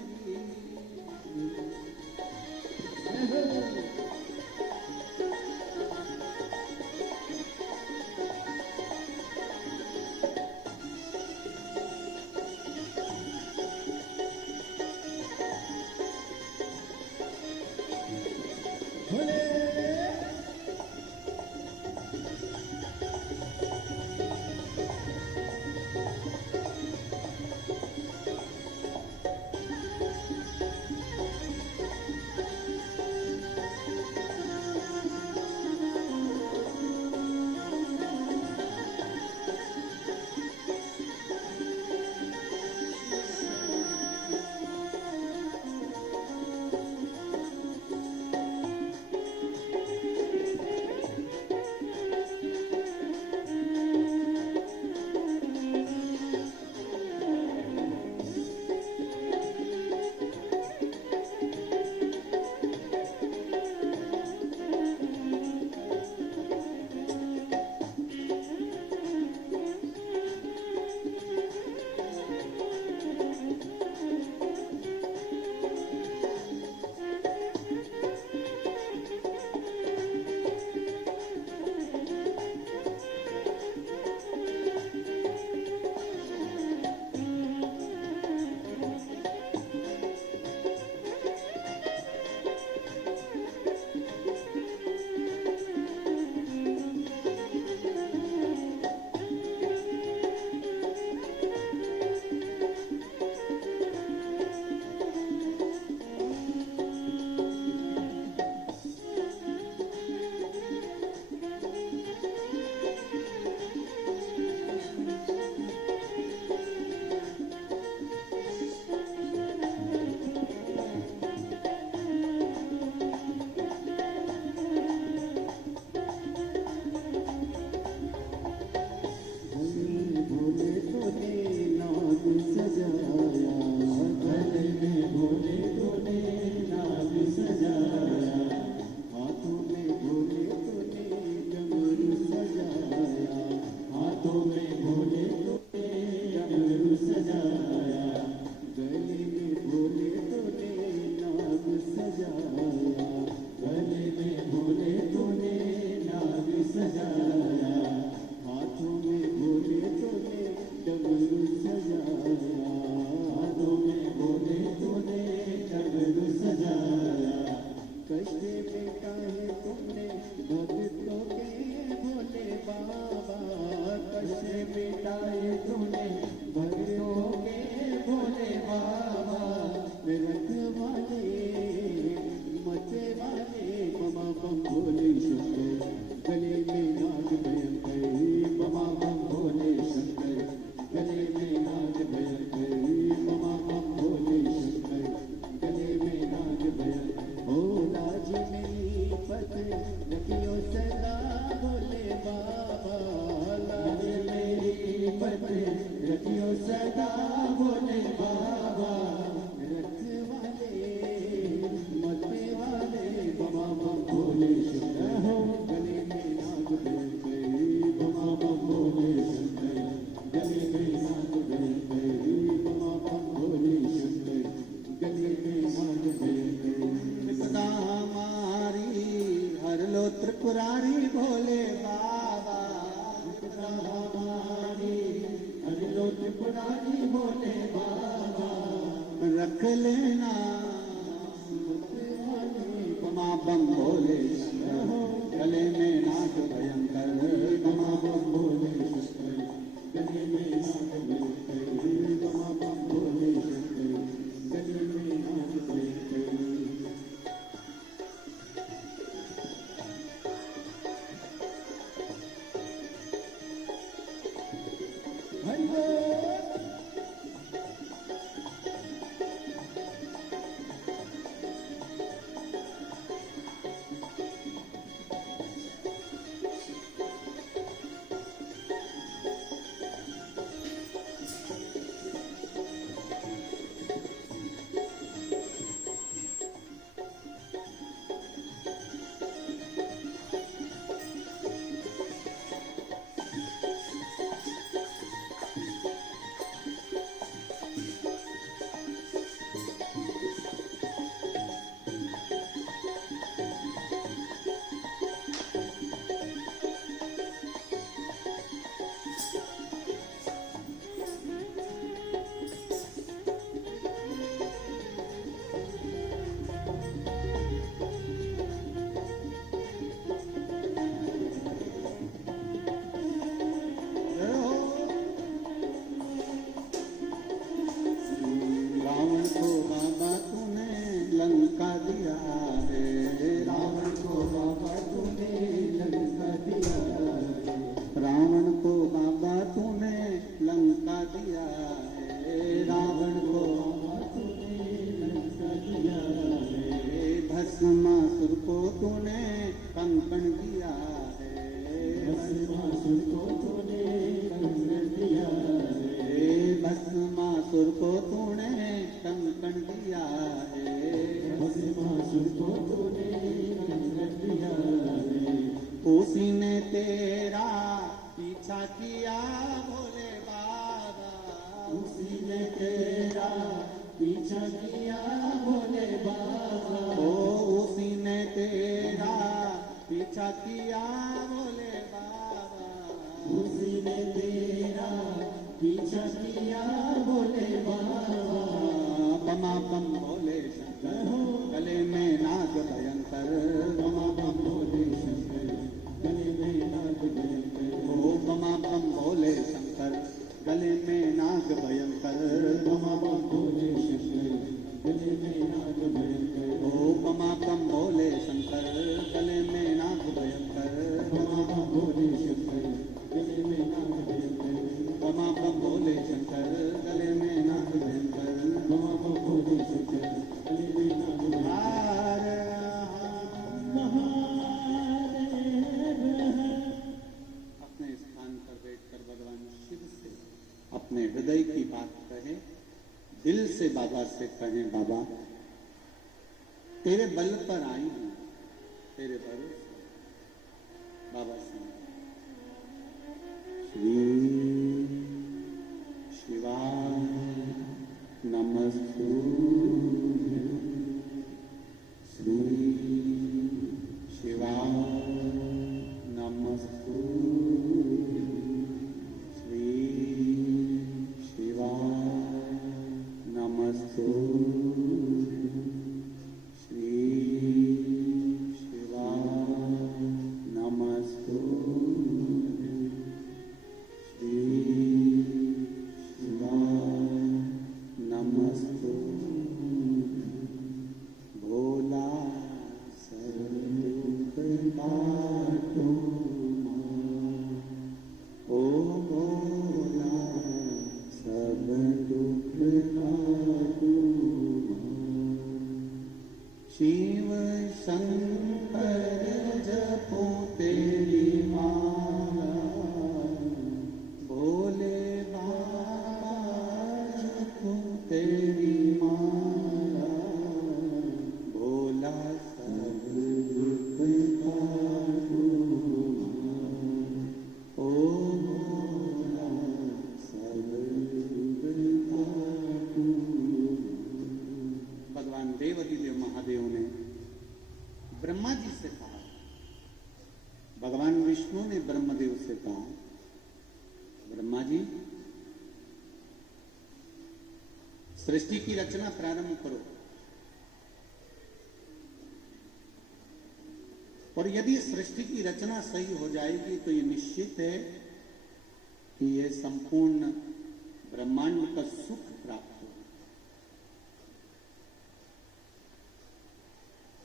त्रिपुरारी भोले बाबा। पीछा किया भोले बाबा, उसी ने तेरा पीछा किया भोले बाबा, ओ उसी ने तेरा पीछा किया भोले बाबा, उसी ने तेरा पीछा किया भोले बाबा। बमा बम भोले शंकर, गले में नाग भयंकर, बमा बम भोले शंकर, गले में नाग भयंकर, ओ बमा बम भोले शंकर, गले में नाग भयंकर, बमा बम भोले शंकर, गले में नाग भयंकर, ओ बमा बम भोले शंकर, गले में नाग भयंकर, बमा बम भोले शंकर, गले में नाग भयंकर, बमा बम भोले शंकर, गले में नाग भयंकर, बमा बम भोले शंकर, गले में नाग भयंकर। हार अपने स्थान पर बैठकर भगवान शिव से अपने हृदय की बात कहें, दिल से बाबा से कहें, बाबा तेरे बल पर आई हूं, तेरे भरोसे बाबा से श्री शिवाय नमस्तुभ्यं, श्री शिवाय नमस्तुभ्यं, श्री शिवाय नमस्तुभ्यं, श्री शिवाय नमस्तुभ्यं, श्री शिवाय नमस्तुभ्यं। भोला सर्वदुख काटो मां, ओ भोला सब दुख काटो मां। शिव शंकर जपो तेरी माला, भोले बाबा जपो तेरी माला, भोला सब दुख काटो मां, ओ भोला सब दुख काटो मां। भगवान देवाधिदेव महादेव ने ब्रह्मा जी से कहा, भगवान विष्णु ने ब्रह्मदेव से कहा, ब्रह्मा जी सृष्टि की रचना प्रारंभ करो, और यदि सृष्टि की रचना सही हो जाएगी तो ये निश्चित है कि यह संपूर्ण ब्रह्मांड का सुख प्राप्त हो।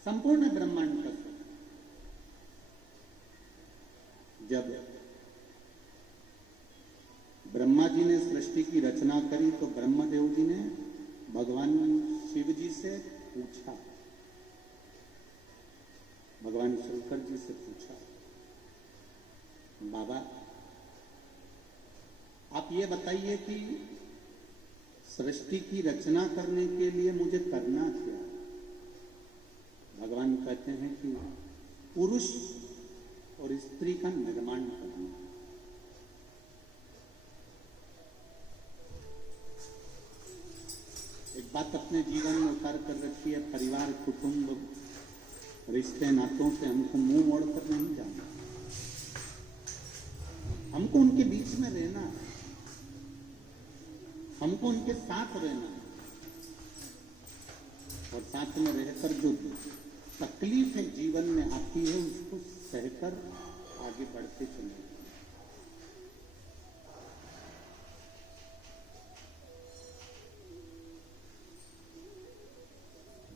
संपूर्ण ब्रह्मांड का सुख। जब ब्रह्मा जी ने सृष्टि की रचना करी तो ब्रह्मदेव जी ने भगवान शिव जी से पूछा, भगवान शंकर जी से पूछा, बाबा आप ये बताइए कि सृष्टि की रचना करने के लिए मुझे करना क्या? भगवान कहते हैं कि पुरुष और स्त्री का निर्माण करना। एक बात अपने जीवन में उतार कर रखी है, परिवार, कुटुंब, रिश्ते नातों से हमको मुंह मोड़कर नहीं जाना, हमको उनके बीच में रहना है, हमको उनके साथ रहना है, और साथ में रहकर जो तकलीफें जीवन में आती है उसको सहकर आगे बढ़ते चले।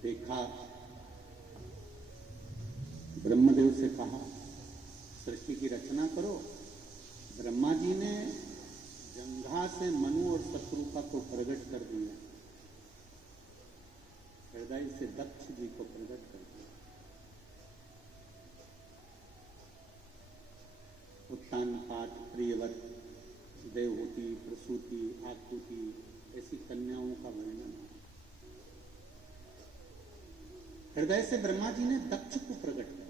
देखा, ब्रह्मदेव से कहा सृष्टि की रचना करो। ब्रह्मा जी ने जंघा से मनु और शत्रुपा को प्रकट कर दिया, हृदय से दक्ष जी को प्रकट कर दिया। उत्तान पाठ, प्रियवत, देवहूति, प्रसूति, आकृति, ऐसी कन्याओं का वर्णन। हृदय से ब्रह्मा जी ने दक्ष को प्रकट किया।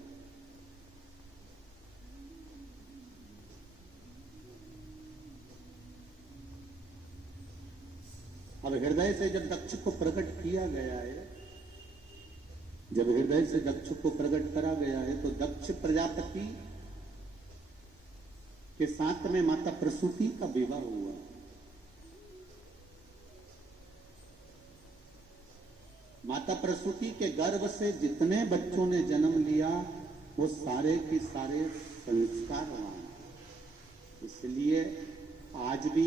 अब हृदय से जब दक्ष को प्रकट किया गया है, जब हृदय से दक्ष को प्रकट करा गया है, तो दक्ष प्रजापति के साथ में माता प्रसूति का विवाह हुआ। माता प्रसूति के गर्भ से जितने बच्चों ने जन्म लिया वो सारे के सारे संस्कारवान। इसलिए आज भी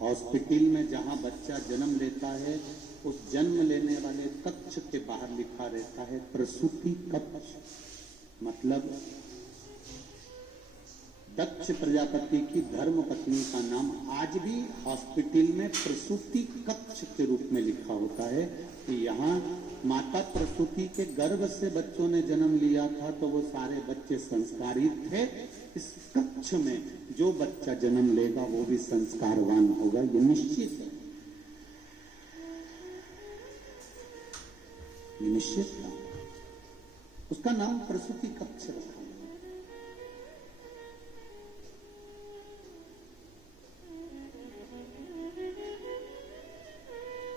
हॉस्पिटल में जहां बच्चा जन्म लेता है, उस जन्म लेने वाले कक्ष के बाहर लिखा रहता है प्रसूति कक्ष। मतलब दक्ष प्रजापति की धर्म पत्नी का नाम आज भी हॉस्पिटल में प्रसूति कक्ष के रूप में लिखा होता है कि यहाँ माता प्रसूति के गर्भ से बच्चों ने जन्म लिया था, तो वो सारे बच्चे संस्कारित थे। इस कक्ष में जो बच्चा जन्म लेगा वो भी संस्कारवान होगा, ये निश्चित है, ये निश्चित था। उसका नाम प्रसूति कक्ष रखा।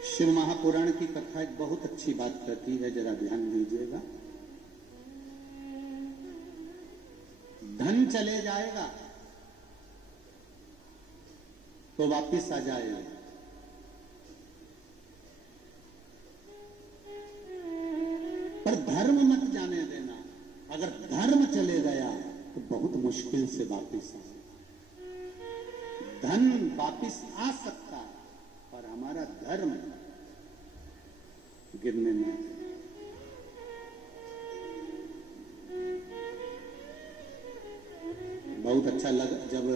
शिव महापुराण की कथा एक बहुत अच्छी बात कहती है, जरा ध्यान दीजिएगा। धन चले जाएगा तो वापिस आ जाएगा, पर धर्म मत जाने देना। अगर धर्म चले गया तो बहुत मुश्किल से वापिस आएगा। धन वापिस आ सकता है, पर हमारा धर्म गिरने में। बहुत अच्छा लगा जब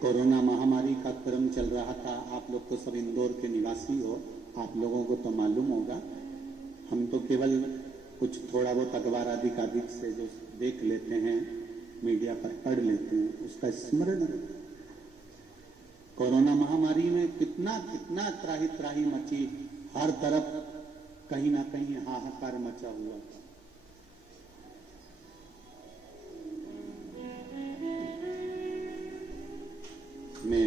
कोरोना महामारी का क्रम चल रहा था। आप लोग तो सब इंदौर के निवासी हो, आप लोगों को तो मालूम होगा। हम तो केवल कुछ थोड़ा बहुत अखबार आदि से जो देख लेते हैं, मीडिया पर पढ़ लेते हैं, उसका स्मरण। कोरोना महामारी में कितना कितना त्राही त्राही मची, हर तरफ कहीं ना कहीं हाहाकार मचा हुआ था। मैं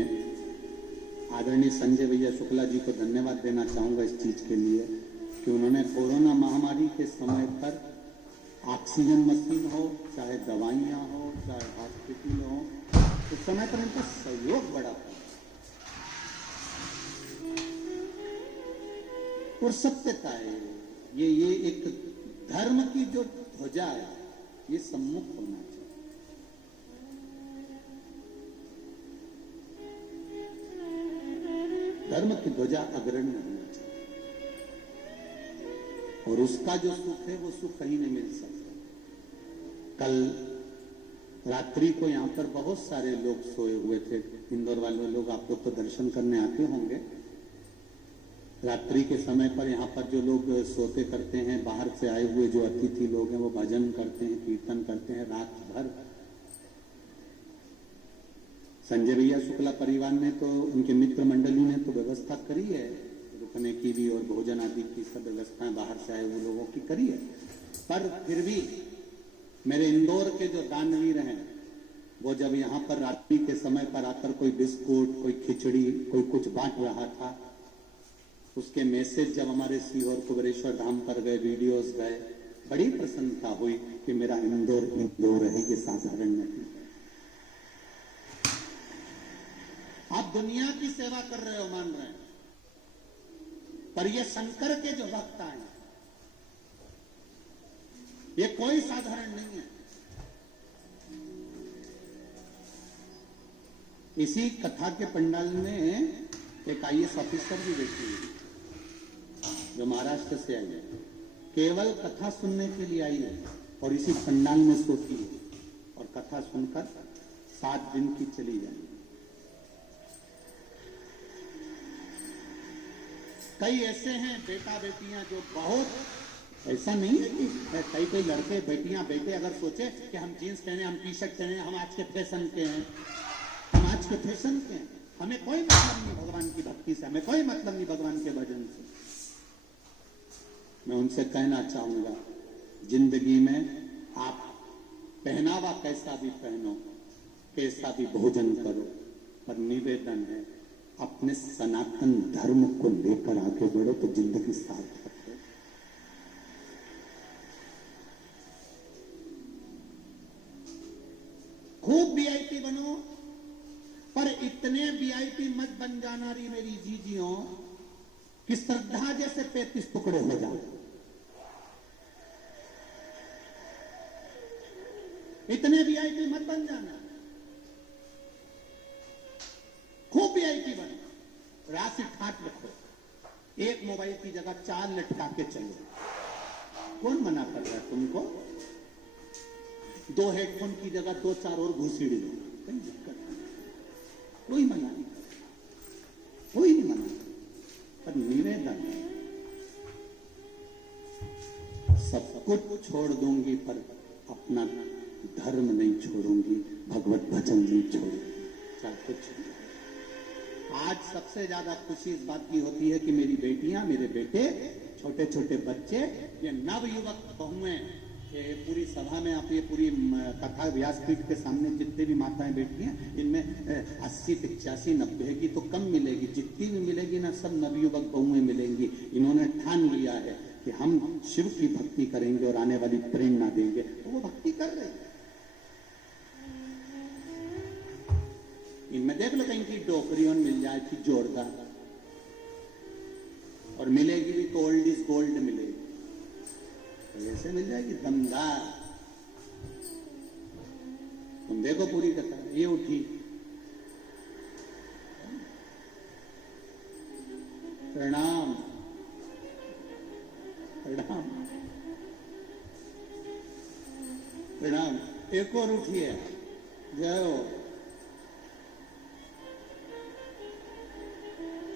आदरणीय संजय भैया शुक्ला जी को धन्यवाद देना चाहूंगा इस चीज के लिए कि उन्होंने कोरोना महामारी के समय पर ऑक्सीजन मशीन हो, चाहे दवाइयां हो, चाहे हॉस्पिटल हो, उस समय पर इनका सहयोग बड़ा था। और सत्यता है, ये एक धर्म की जो ध्वजा है, ये सम्मुख होना चाहिए। धर्म की ध्वजा अग्रणी होना चाहिए, और उसका जो सुख है वो सुख कहीं नहीं मिल सकता। कल रात्रि को यहाँ पर बहुत सारे लोग सोए हुए थे, इंदौर वाले लोग, आप लोग तो दर्शन करने आते होंगे। रात्रि के समय पर यहाँ पर जो लोग सोते करते हैं, बाहर से आए हुए जो अतिथि लोग हैं, वो भजन करते हैं, कीर्तन करते हैं रात भर। संजय भैया शुक्ला परिवार ने तो, उनके मित्र मंडली ने तो व्यवस्था करी है, रुकने की भी और भोजन आदि की सब व्यवस्थाएं बाहर से आए हुए लोगों की करी है। पर फिर भी मेरे इंदौर के जो दानवीर हैं, वो जब यहाँ पर रात्रि के समय पर आकर कोई बिस्कुट, कोई खिचड़ी, कोई कुछ बांट रहा था, उसके मैसेज जब हमारे सीहोर कुबेरेश्वर धाम पर गए, वीडियोस गए, बड़ी प्रसन्नता हुई कि मेरा इंदौर इंदौर है, ये साधारण नहीं। आप दुनिया की सेवा कर रहे हो, मान रहे हैं, पर ये शंकर के जो भक्त हैं, ये कोई साधारण नहीं है। इसी कथा के पंडाल में एक IAS ऑफिसर भी बैठी है जो महाराष्ट्र से आई है, केवल कथा सुनने के लिए आई है और इसी पंडाल में सोती है और कथा सुनकर 7 दिन की चली जाएगी। कई ऐसे हैं बेटा बेटियां जो बहुत, ऐसा नहीं है कि कई लड़के बेटियां बेटे अगर सोचे कि हम जीन्स पहने, हम टी शर्ट पहने, हम आज के फैशन के हैं, हम आज के फैशन के हैं, हमें कोई मतलब नहीं भगवान की भक्ति से, हमें कोई मतलब नहीं भगवान के भजन से। मैं उनसे कहना चाहूंगा, जिंदगी में आप पहनावा कैसा भी पहनो, कैसा भी भोजन करो, पर निवेदन है अपने सनातन धर्म को लेकर आगे बढ़ो तो जिंदगी सार्थक है। खूब वीआईपी बनो, पर इतने वीआईपी मत बन जाना री मेरी जीजियों कि श्रद्धा जैसे 35 टुकड़े हो जाए। इतने वीआईपी मत बन जाना, खूब वीआईपी बनो, राशि ठाट रखो, एक मोबाइल की जगह 4 लटका के चलो। कौन मना कर रहा है तुमको? 2 हेडफोन की जगह 2-4 और घुसीड़ लो, कोई दिक्कत नहीं, कोई मना नहीं, कोई नहीं मना। पर निवेदन, सब कुछ छोड़ दूंगी पर अपना धर्म नहीं छोड़ूंगी, भगवत भजन नहीं छोड़ूंगी, सब कुछ। आज सबसे ज्यादा खुशी इस बात की होती है कि मेरी बेटियां, मेरे बेटे, छोटे छोटे बच्चे, ये नवयुवक बहुएं, ये पूरी सभा में आप ये पूरी कथा व्यासपीठ के सामने जितने भी माताएं बैठी हैं, इनमें 80, 85, 90 की तो कम मिलेगी, जितनी भी मिलेगी ना सब नवयुवक बहुएं मिलेंगी। इन्होंने ठान लिया है कि हम शिव की भक्ति करेंगे और आने वाली प्रेरणा देंगे, तो वो भक्ति कर रहे हैं। इनमें देख लो कहीं की डोकरी मिल जाए थी जोरदार, और मिलेगी भी तो ओल्ड इज गोल्ड मिलेगी, तो ऐसे मिल जाएगी दमदार। तुम देखो पूरी कथा, ये उठी, प्रणाम प्रणाम प्रणाम, एक और उठी है, जय हो।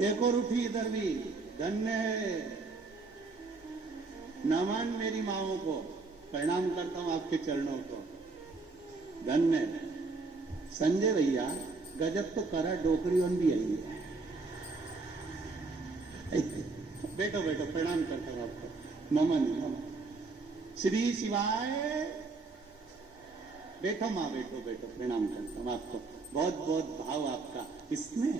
एक और उठी इधर भी, धन्य है। नमन मेरी माओ को, प्रणाम करता हूं आपके चरणों को, धन्य। संजय भैया गजब तो करा, डोकरी on भी आई है। बैठो बैठो, प्रणाम करता हूं आपको, नमन नमन। श्री शिवाय। बैठो माँ, बैठो बैठो, प्रणाम करता हूं आपको, बहुत बहुत भाव आपका, इसमें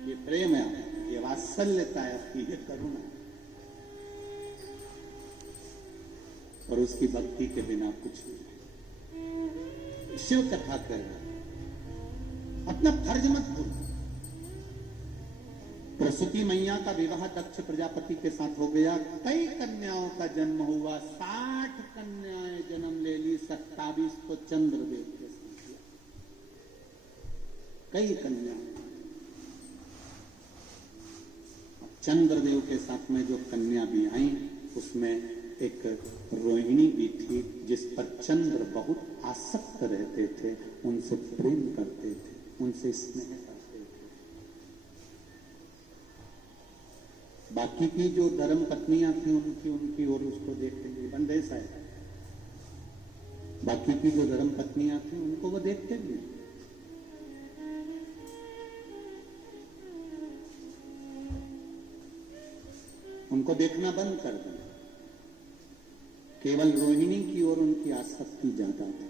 ये प्रेम है, ये वात्सल्यता है आपकी, ये करुणा, और उसकी भक्ति के बिना कुछ नहीं। शिव कथा कर रहा, अपना फर्ज मत भूलो। प्रसूति मैया का विवाह दक्ष प्रजापति के साथ हो गया, कई कन्याओं का जन्म हुआ, 60 कन्याएं जन्म ले ली, 27 तो चंद्रदेव के साथ किया, कई कन्याएं। चंद्रदेव के साथ में जो कन्या भी आई, उसमें एक रोहिणी भी थी, जिस पर चंद्र बहुत आसक्त रहते थे, उनसे प्रेम करते थे, उनसे स्नेह करते थे। बाकी की जो धर्म पत्नियां थी उनकी और उसको देखते भी बंदेसा है, बाकी की जो धर्म पत्नियां थी उनको वो देखते भी। उनको देखना बंद कर दिया, केवल रोहिणी की ओर उनकी आसक्ति ज्यादा थी।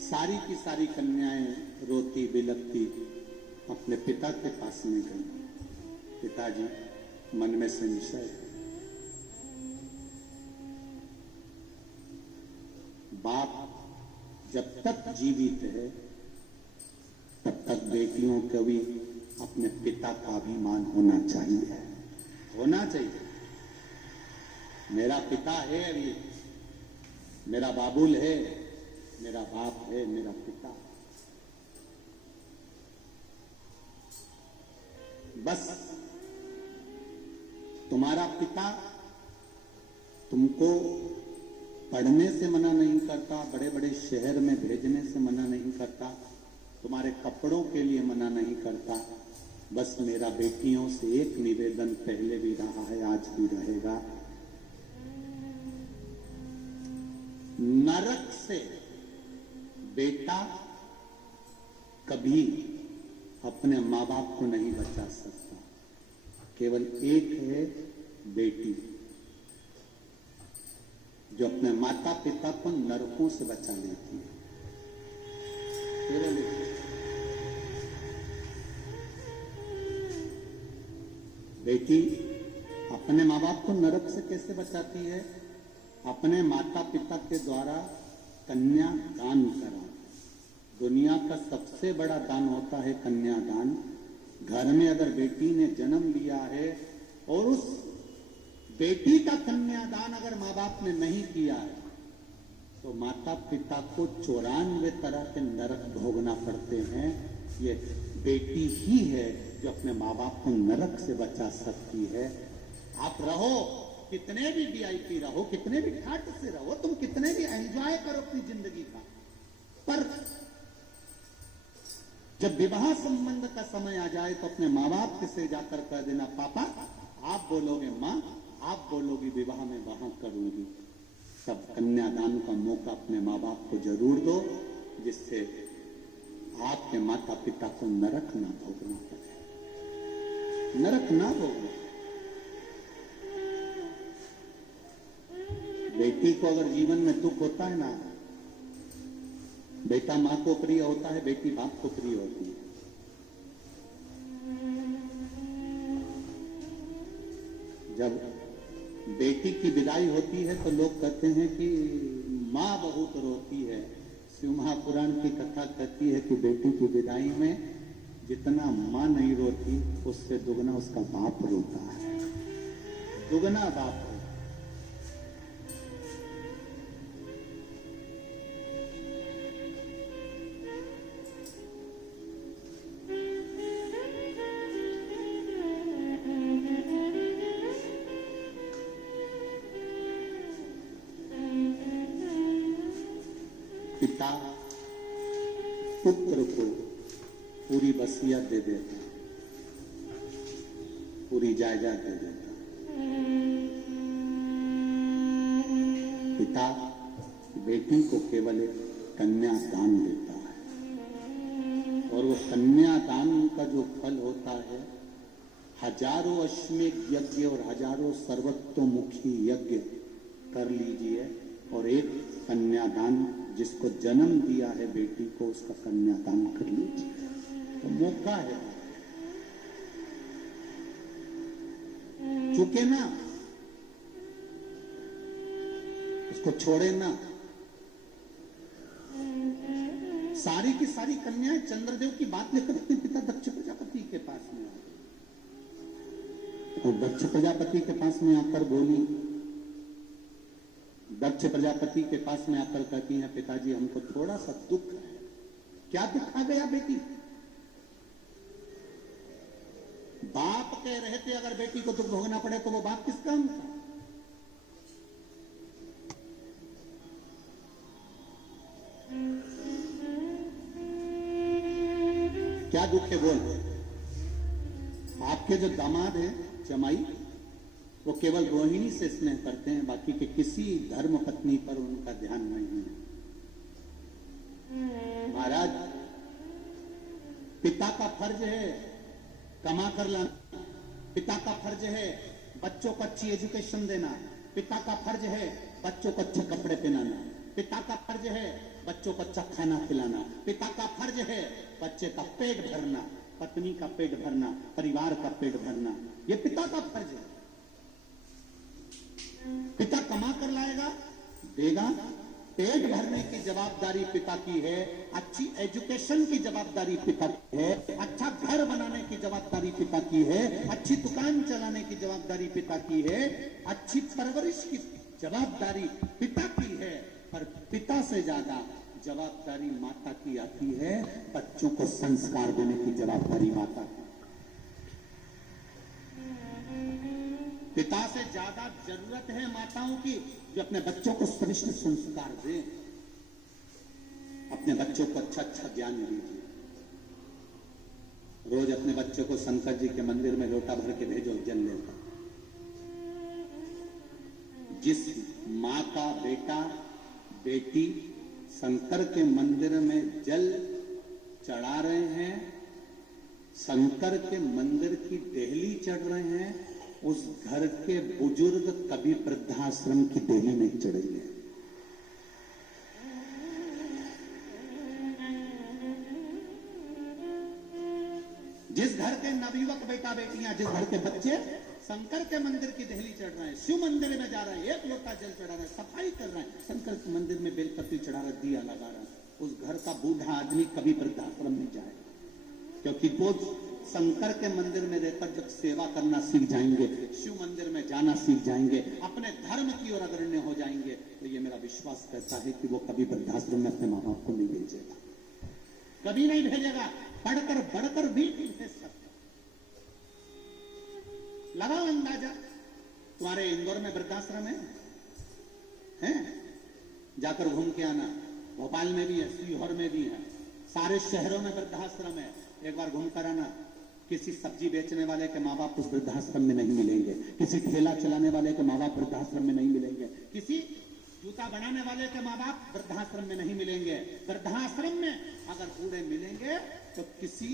सारी की सारी कन्याएं रोती बिलखती अपने पिता के पास में गई, पिताजी मन में संशय, बाप जब तक जीवित है तब तक बेटियों को भी अपने पिता का अभिमान होना चाहिए, होना चाहिए। मेरा पिता है, अभी मेरा बाबुल है, मेरा बाप है, मेरा पिता। बस तुम्हारा पिता तुमको पढ़ने से मना नहीं करता, बड़े बड़े शहर में भेजने से मना नहीं करता, तुम्हारे कपड़ों के लिए मना नहीं करता। बस मेरा बेटियों से एक निवेदन पहले भी रहा है, आज भी रहेगा, नरक से बेटा कभी अपने माँ बाप को नहीं बचा सकता, केवल एक है बेटी जो अपने माता पिता को नरकों से बचा लेती है। केवल इच्छा। बेटी अपने माँ बाप को नरक से कैसे बचाती है? अपने माता पिता के द्वारा कन्या दान करा। दुनिया का सबसे बड़ा दान होता है कन्यादान। घर में अगर बेटी ने जन्म लिया है और उस बेटी का कन्यादान अगर माँ बाप ने नहीं किया है तो माता पिता को 94 तरह के नरक भोगना पड़ते हैं। ये बेटी ही है जो अपने माँ बाप को नरक से बचा सकती है। आप रहो कितने भी वीआईपी रहो, कितने भी ठाट से रहो, तुम कितने भी एंजॉय करो अपनी जिंदगी का, पर जब विवाह संबंध का समय आ जाए तो अपने माँ बाप से जाकर कह देना, पापा आप बोलोगे माँ, आप बोलोगी विवाह में वहां करूंगी। सब कन्यादान का मौका अपने माँ बाप को जरूर दो, जिससे आपके माता पिता को नरक ना भोगना पड़े, नरक ना भोगना। बेटी को अगर जीवन में दुख होता है ना, बेटा मां को प्रिय होता है, बेटी बाप को प्रिय होती है। जब बेटी की विदाई होती है तो लोग कहते हैं कि मां बहुत रोती है। शिव महापुराण की कथा कहती है कि बेटी की विदाई में जितना मां नहीं रोती उससे दुगना उसका बाप रोता है, दुगना बाप रोता। पिता पुत्र को पूरी वसीयत दे देता, पूरी जायदाद दे देता। पिता बेटी को केवल एक कन्यादान देता है और वो कन्यादान का जो फल होता है, हजारों अश्वमेध यज्ञ और हजारों सर्वतोमुखी यज्ञ कर लीजिए और एक कन्यादान जिसको जन्म दिया है बेटी को, उसका कन्यादान कर लीजिए। तो मौका है, चुके ना, उसको छोड़े ना। सारी की सारी कन्याएं चंद्रदेव की बात लेकर अपने पिता दक्ष प्रजापति के पास में आई और दक्ष प्रजापति के पास में आकर बोली, दक्ष प्रजापति के पास में आकर कहती हैं, पिताजी हमको थोड़ा सा दुख है। क्या दुख आ गया बेटी? बाप कह रहे थे अगर बेटी को दुख भोगना पड़े तो वो बाप किस काम का? क्या दुख है बोल? आपके जो दामाद हैं जमाई, वो केवल रोहिणी से स्नेह करते हैं, बाकी के किसी धर्म पत्नी पर उनका ध्यान नहीं है। महाराज, पिता का फर्ज है कमा कर लाना, पिता का फर्ज है बच्चों को अच्छी एजुकेशन देना, पिता का फर्ज है बच्चों को अच्छे कपड़े पहनाना, पिता का फर्ज है बच्चों को अच्छा खाना खिलाना, पिता का फर्ज है बच्चे का पेट भरना, पत्नी का पेट भरना, परिवार का पेट भरना। ये पिता का फर्ज है। पिता कमा कर लाएगा, देगा, पेट भरने की जवाबदारी पिता की है, अच्छी एजुकेशन की जवाबदारी पिता की है, अच्छा घर बनाने की जवाबदारी पिता की है, अच्छी दुकान चलाने की जवाबदारी पिता की है, अच्छी परवरिश की जवाबदारी पिता की है। पर पिता से ज्यादा जवाबदारी माता की आती है, बच्चों को संस्कार देने की जवाबदारी माता की। पिता से ज्यादा जरूरत है माताओं की जो अपने बच्चों को श्रेष्ठ संस्कार दें, अपने बच्चों को अच्छा अच्छा ज्ञान दीजिए। रोज अपने बच्चों को शंकर जी के मंदिर में लोटा भर के भेजो जल लेकर। जिस माँ का बेटा बेटी शंकर के मंदिर में जल चढ़ा रहे हैं, शंकर के मंदिर की देहली चढ़ रहे हैं, उस घर के बुजुर्ग कभी वृद्धाश्रम की देहली नहीं चढ़ेंगे। जिस घर के नवयुवक बेटा बेटियां, जिस घर के बच्चे शंकर के मंदिर की दहली चढ़ रहे हैं, शिव मंदिर में जा रहे हैं, एक लोटा जल चढ़ा रहे हैं, सफाई कर रहे हैं, शंकर के मंदिर में बेलपत्ती चढ़ा रहे, दिया लगा रहे हैं, उस घर का बूढ़ा आदमी कभी वृद्धाश्रम में जाएगा, क्योंकि वो शंकर के मंदिर में रहकर जब सेवा करना सीख जाएंगे, शिव मंदिर में जाना सीख जाएंगे, अपने धर्म की ओर अग्रण्य हो जाएंगे, तो ये मेरा विश्वास कहता है कि वो कभी वृद्धाश्रम में अपने माँ बाप को नहीं भेजेगा, कभी नहीं भेजेगा, पढ़कर बढ़कर भी नहीं भेज सकता। लगाओ अंदाजा, तुम्हारे इंदौर में वृद्धाश्रम है? जाकर घूम के आना, भोपाल में भी है, सीहोर में भी है, सारे शहरों में वृद्धाश्रम है, एक बार घूम कर आना। किसी सब्जी बेचने वाले के माँ बाप उस वृद्धाश्रम में नहीं मिलेंगे, किसी ठेला चलाने वाले के माँ बाप वृद्धाश्रम में नहीं मिलेंगे, किसी जूता बनाने वाले के माँ बाप वृद्धाश्रम में नहीं मिलेंगे। वृद्धाश्रम में अगर बूढ़े मिलेंगे तो किसी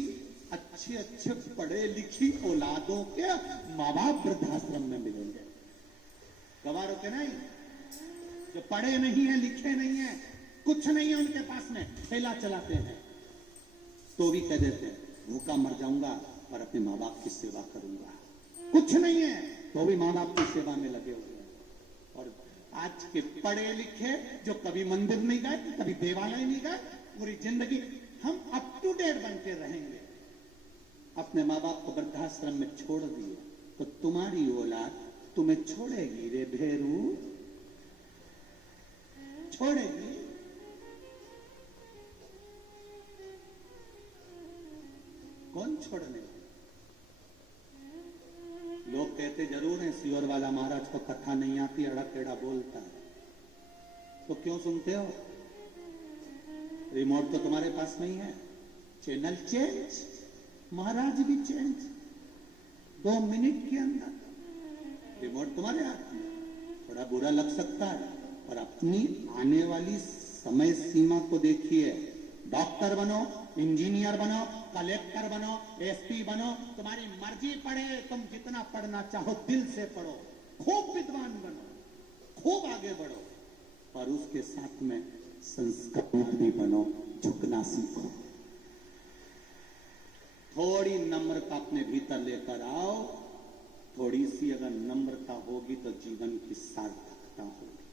अच्छे अच्छे पढ़े लिखी औलादों के माँ बाप वृद्धाश्रम में मिलेंगे। गवारों के नहीं, जो पढ़े नहीं है, लिखे नहीं है, कुछ नहीं है उनके पास में, ठेला चलाते हैं, तो भी कह देते हैं भूखा मर जाऊंगा और अपने माँ बाप की सेवा करूंगा। कुछ नहीं है तो भी माँ बाप की सेवा में लगे हुए हैं। और आज के पढ़े लिखे जो कभी मंदिर नहीं गए, कभी देवालय नहीं गए, पूरी जिंदगी हम अप टू डेट बनते रहेंगे, अपने माँ बाप को वृद्धाश्रम में छोड़ दिए, तो तुम्हारी औलाद तुम्हें छोड़ेगी रे भेरू, छोड़ेगी। कौन छोड़ने? लोग कहते जरूर हैं सीहोर वाला महाराज को कथा नहीं आती, अड़ा टेढ़ा बोलता है, तो क्यों सुनते हो? रिमोट तो तुम्हारे पास नहीं है, चैनल चेंज, महाराज भी चेंज, 2 मिनट के अंदर रिमोट तुम्हारे हाथ में। थोड़ा बुरा लग सकता है, और अपनी आने वाली समय सीमा को देखिए। डॉक्टर बनो, इंजीनियर बनो, कलेक्टर बनो, एसपी बनो, तुम्हारी मर्जी पढ़े, तुम जितना पढ़ना चाहो दिल से पढ़ो, खूब विद्वान बनो, खूब आगे बढ़ो, पर उसके साथ में संस्कृत भी बनो, झुकना सीखो। थोड़ी नम्रता अपने भीतर लेकर आओ, थोड़ी सी अगर नम्रता होगी तो जीवन की सार्थकता होगी।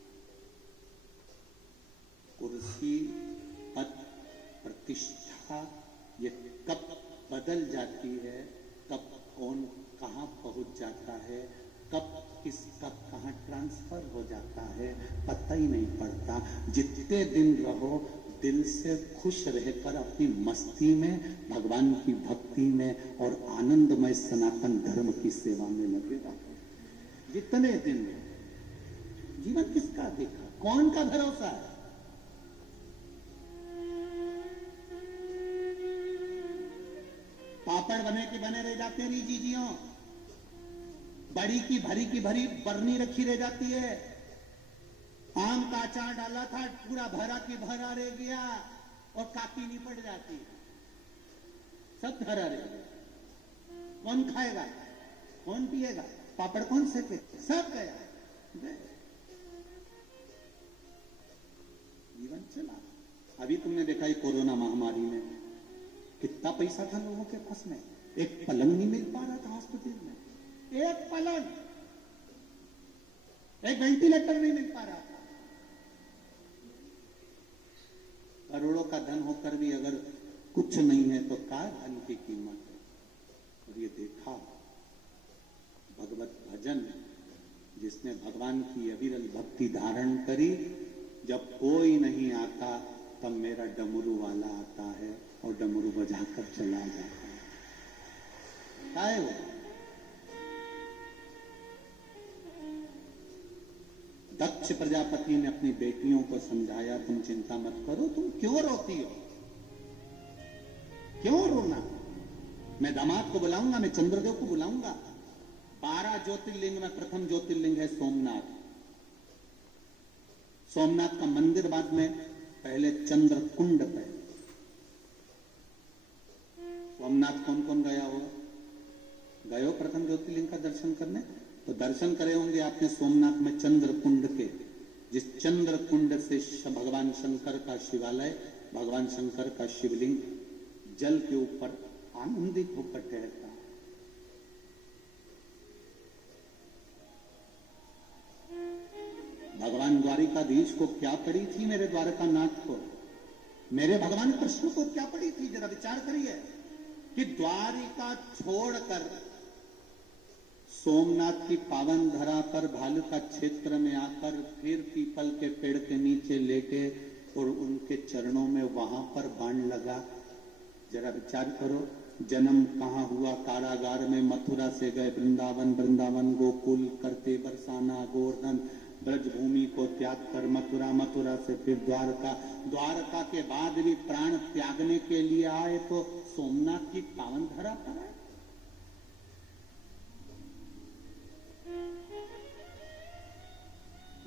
कुर्सी, पद, प्रतिष्ठा ये कब बदल जाती है, कब कौन कहां पहुंच जाता है, कब किसका कहां ट्रांसफर हो जाता है, पता ही नहीं पड़ता। जितने दिन रहो दिल से खुश रहकर अपनी मस्ती में, भगवान की भक्ति में और आनंदमय सनातन धर्म की सेवा में लगे रहो। जितने दिन जीवन किसका देखा, कौन का भरोसा है? पापड़ बने के बने रह जाते हैं जीजियों, बड़ी की भरी बरनी रखी रह जाती है। आम का अचार डाला था, पूरा भरा की भरा रह गया और काकी नहीं पड़ जाती, सब भरा रह गया। कौन खाएगा, कौन पिएगा, पापड़ कौन सेके, सब गया। जीवन चला। अभी तुमने देखा ही कोरोना महामारी में कितना पैसा था लोगों के पास में, एक पलंग नहीं मिल पा रहा था हॉस्पिटल में, एक पलंग, एक वेंटिलेटर नहीं मिल पा रहा था। करोड़ों का धन होकर भी अगर कुछ नहीं है तो क्या धन की कीमत है। और ये देखा भगवत भजन, जिसने भगवान की अविरल भक्ति धारण करी, जब कोई नहीं आता तब मेरा डमरू वाला आता है और डमरू बजाकर चला जाता है। क्या है वो? दक्ष प्रजापति ने अपनी बेटियों को समझाया, तुम चिंता मत करो, तुम क्यों रोती हो, क्यों रोना? मैं दामाद को बुलाऊंगा, मैं चंद्रदेव को बुलाऊंगा। 12 ज्योतिर्लिंग में प्रथम ज्योतिर्लिंग है सोमनाथ। सोमनाथ का मंदिर बाद में, पहले चंद्र कुंड पे। सोमनाथ कौन कौन गया हो? गए हो प्रथम ज्योतिर्लिंग का दर्शन करने? तो दर्शन करे होंगे आपने सोमनाथ में चंद्र कुंड के, जिस चंद्र कुंड से भगवान शंकर का शिवालय, भगवान शंकर का शिवलिंग जल के ऊपर आनंदित होकर ठहरता। भगवान द्वारिकाधीश को क्या पड़ी थी मेरे द्वारकानाथ को, मेरे भगवान कृष्ण को क्या पड़ी थी? जरा विचार करिए कि द्वारिका छोड़कर सोमनाथ की पावन धरा पर भालुका क्षेत्र में आकर फिर पीपल के पेड़ के नीचे लेटे और उनके चरणों में वहां पर बाण लगा। जरा विचार करो, जन्म कहां हुआ? कारागार में। मथुरा से गए वृंदावन, वृंदावन गोकुल करते बरसाना गोवर्धन, ब्रजभूमि को त्याग कर मथुरा, मथुरा से फिर द्वारका, द्वारका के बाद भी प्राण त्यागने के लिए आए तो सोमनाथ की पावन धरा पर आए।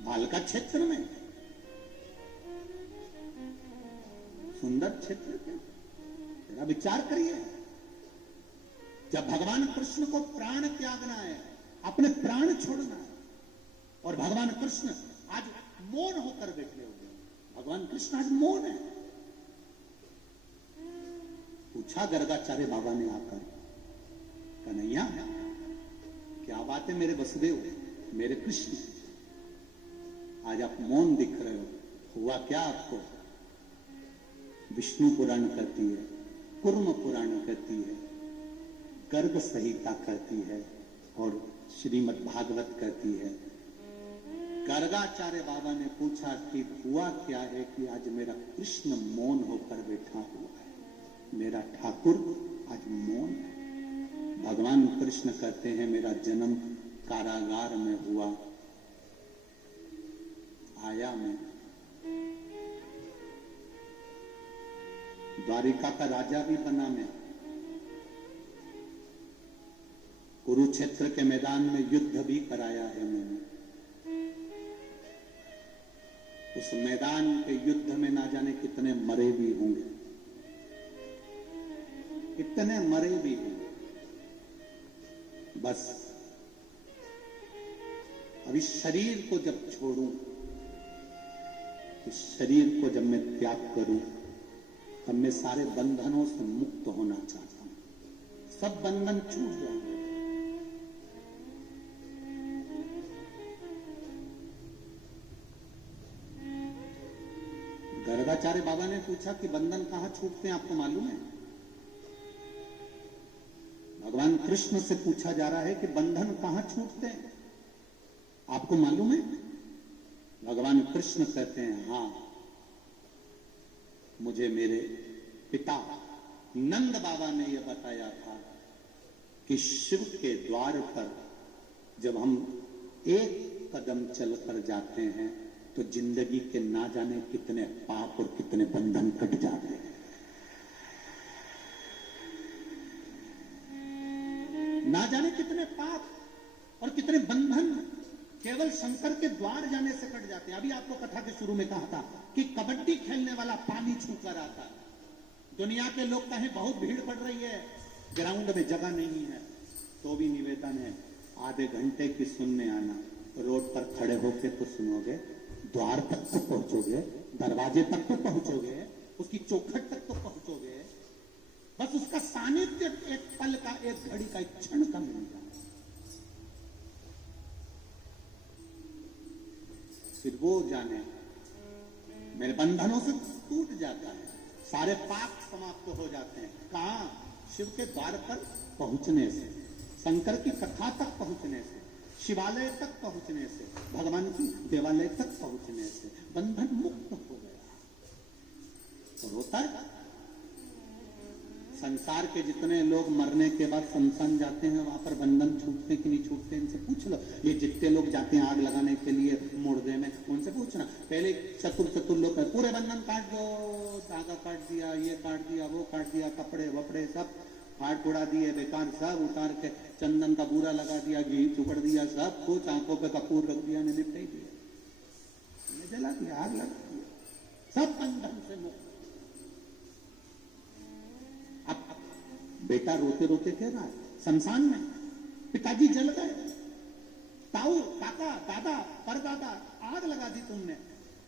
भालका क्षेत्र में, सुंदर क्षेत्र के, जरा विचार करिए, जब भगवान कृष्ण को प्राण त्यागना है, अपने प्राण छोड़ना है, और भगवान कृष्ण आज मौन होकर बैठे हुए, भगवान कृष्ण आज मौन है। पूछा गर्गाचार्य बाबा ने आकर, कन्हैया क्या बात है मेरे वसुदेव, मेरे कृष्ण, आज आप मौन दिख रहे हो, हुआ क्या आपको? विष्णु पुराण कहती है, कुर्म पुराण कहती है, गर्ग संहिता कहती है और श्रीमद् भागवत कहती है। गर्गाचार्य बाबा ने पूछा कि हुआ क्या है कि आज मेरा कृष्ण मौन होकर बैठा हुआ है, मेरा ठाकुर आज मौन है। भगवान कृष्ण कहते हैं मेरा जन्म कारागार में हुआ, आया मैं द्वारिका का राजा भी बना, मैं कुरुक्षेत्र के मैदान में युद्ध भी कराया है मैंने। उस मैदान के युद्ध में ना जाने कितने मरे भी होंगे, कितने मरे भी होंगे। बस अब इस शरीर को जब छोड़ूं, इस शरीर को जब मैं त्याग करूं, तब मैं सारे बंधनों से मुक्त होना चाहता हूं, सब बंधन छूट जाएंगे। गर्गाचार्य बाबा ने पूछा कि बंधन कहां छूटते हैं, आपको मालूम है? भगवान कृष्ण से पूछा जा रहा है कि बंधन कहां छूटते हैं, आपको मालूम है? भगवान कृष्ण कहते हैं हाँ, मुझे मेरे पिता नंद बाबा ने यह बताया था कि शिव के द्वार पर जब हम एक कदम चलकर जाते हैं तो जिंदगी के ना जाने कितने पाप और कितने बंधन कट जाते हैं। ना जाने कितने पाप और कितने बंधन केवल शंकर के द्वार जाने से कट जाते हैं। अभी आपको कथा के शुरू में कहा था कि कबड्डी खेलने वाला पानी छूकर आता है। दुनिया के लोग कहें बहुत भीड़ पड़ रही है, ग्राउंड में जगह नहीं है, तो भी निवेदन है आधे घंटे की सुनने आना, रोड पर खड़े होके तो सुनोगे, द्वार तक तो पहुंचोगे, दरवाजे तक तो पहुंचोगे, उसकी चौखट तक तो पहुंचोगे, बस उसका सानिध्य एक पल का, एक घड़ी का, एक क्षण का मिल जाए, फिर वो जाने मेरे बंधनों से टूट जाता है, सारे पाप समाप्त हो जाते हैं। कहां? शिव के द्वार पर पहुंचने से, शंकर की कथा तक पहुंचने से, शिवालय तक पहुंचने से, भगवान की देवालय तक पहुंचने से बंधन मुक्त हो गया। और होता है संसार के जितने लोग मरने के बाद शमशान जाते हैं, वहां पर बंधन छूटते कि नहीं छूटते, इनसे पूछ लो। ये जितने लोग जाते हैं आग लगाने के लिए मुर्दे में, उनसे पूछना। पहले चतुर लोग पूरे बंधन काट दो, धागा काट दिया, ये काट दिया, वो काट दिया, कपड़े वपड़े सब फाड़ उड़ा दिए, बेकार सब उतार के चंदन का बूरा लगा दिया, घी चुपड़ दिया, सब कुछ आंखों पे कपूर रख दिया, निपटाई दिया, जला दिया, आग लगा दिया, सब बंधन से मुक्त। बेटा रोते रोते कह रहा है शमशान में पिताजी जल गए, ताऊ, काका, दादा, परदादा, आग लगा दी तुमने,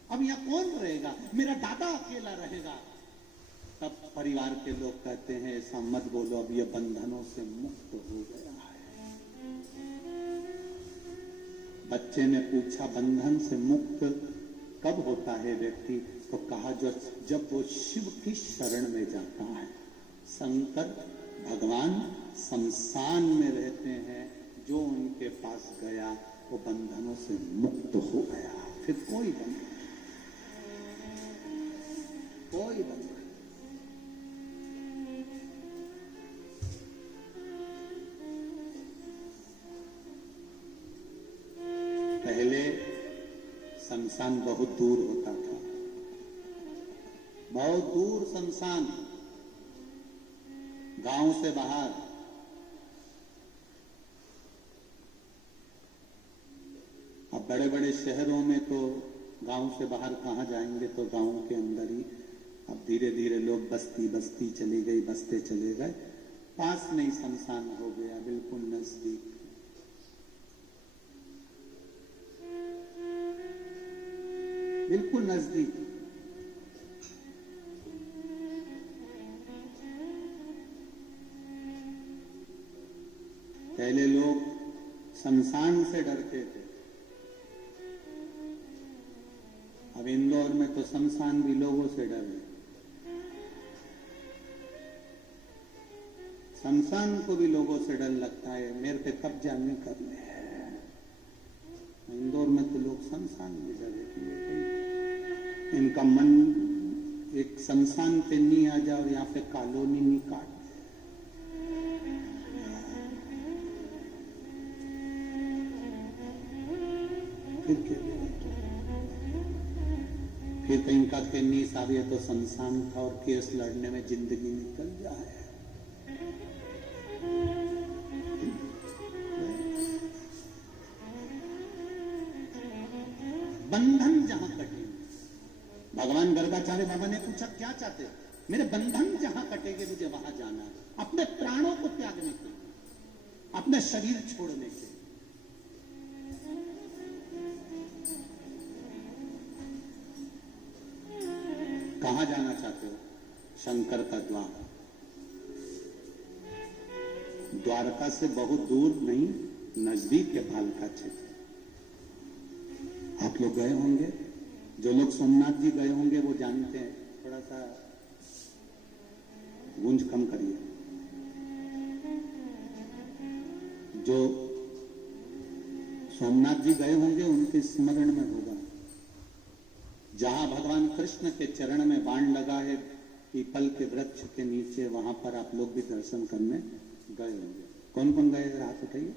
अब यहां कौन रहेगा? मेरा दादा अकेला रहेगा। तब परिवार के लोग कहते हैं ऐसा मत बोलो, अब ये बंधनों से मुक्त हो गया है। बच्चे ने पूछा बंधन से मुक्त कब होता है व्यक्ति? तो कहा जब वो शिव की शरण में जाता है। शंकर भगवान शमशान में रहते हैं, जो उनके पास गया वो बंधनों से मुक्त हो गया। फिर कोई बंधन पहले शमशान बहुत दूर होता था, बहुत दूर शमशान, गांव से बाहर। अब बड़े बड़े शहरों में तो गांव से बाहर कहाँ जाएंगे, तो गांव के अंदर ही। अब धीरे धीरे लोग बस्ती बस्ती चली गई, बसते चले गए, पास में ही शमशान हो गया, बिल्कुल नजदीक। बिल्कुल नजदीक। पहले लोग शमशान से डरते थे, अब इंदौर में तो शमशान भी लोगों से डरे। शमशान को भी लोगों से डर लगता है, मेरे पे कब्जा नहीं कर ले। इंदौर में तो लोग शमशान में डरे थे, इनका मन एक शमशान पे नहीं आ जाओ, यहाँ पे कॉलोनी नहीं काट। फिर कहीं का केन्नी साहब ये तो शमशान था और केस लड़ने में जिंदगी निकल जाए। बंधन जहां कटे, भगवान गर्गाचार्य बाबा ने पूछा क्या चाहते हो? मेरे बंधन जहां कटेंगे मुझे वहां जाना है, अपने प्राणों को त्यागने के, अपने शरीर छोड़ने के। कहां जाना चाहते हो? शंकर का द्वार। द्वारका से बहुत दूर नहीं, नजदीक है भालका क्षेत्र। आप लोग गए होंगे, जो लोग सोमनाथ जी गए होंगे वो जानते हैं। थोड़ा सा गूंज कम करिए। जो सोमनाथ जी गए होंगे उनके स्मरण में होगा, जहां भगवान कृष्ण के चरण में बाण लगा है पीपल के वृक्ष के नीचे, वहां पर आप लोग भी दर्शन करने गए होंगे। कौन कौन गए? हाथ उठाइए।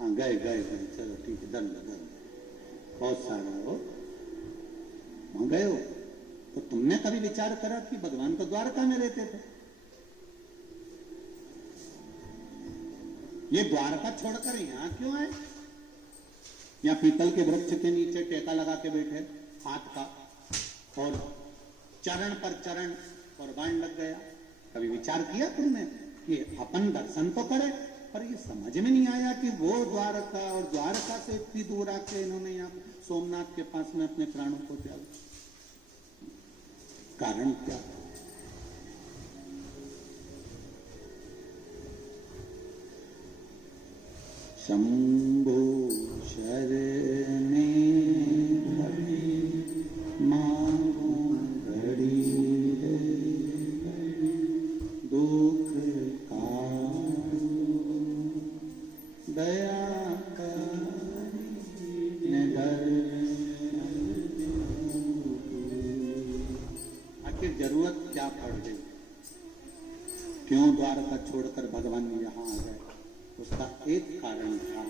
हाँ, गए गए गए, चलो ठीक है, दंड दंड, बहुत सारा हो, वहां गए हो। तो तुमने कभी विचार करा कि भगवान तो द्वारका में रहते थे, ये द्वारका छोड़कर यहां क्यों आए? या पीपल के वृक्ष के नीचे टेका लगा के बैठे हाथ का, और चरण पर चरण और बाण लग गया। कभी विचार किया तुमने कि अपन दर्शन तो करे? पर ये समझ में नहीं आया कि वो द्वारका और द्वारका से इतनी दूर आके इन्होंने यहाँ सोमनाथ के पास में अपने प्राणों को त्यागा। कारण क्या? शंभो शरणे मांगो घड़ी है, दुख दया आखिर जरूरत क्या पड़ गई? क्यों द्वारका छोड़कर भगवान यहां आ गए? उसका एक कारण था,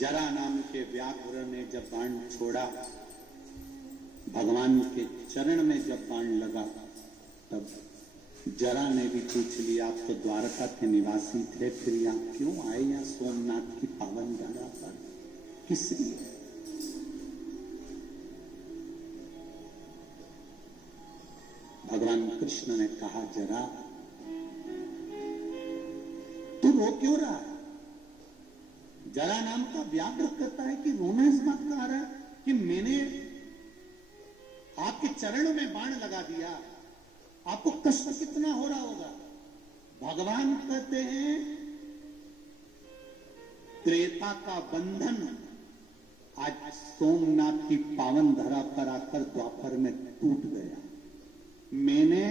जरा नाम के व्याघ्र ने जब बाण छोड़ा, भगवान के चरण में जब बाण लगा, तब जरा ने भी पूछ लिया, आप तो द्वारका के निवासी थे, फिर यहाँ क्यों आए? यहाँ सोमनाथ की पावन जगह पर किस लिए? भगवान कृष्ण ने कहा, जरा तू रो क्यों रहा है? जरा नाम का व्याघ्र कहता है कि रोना इस बात का आ रहा है कि मैंने हाथ आपके चरण में बाण लगा दिया, आपको कष्ट कितना हो रहा होगा। भगवान कहते हैं त्रेता का बंधन आज सोमनाथ की पावन धरा पर आकर द्वापर में टूट गया। मैंने,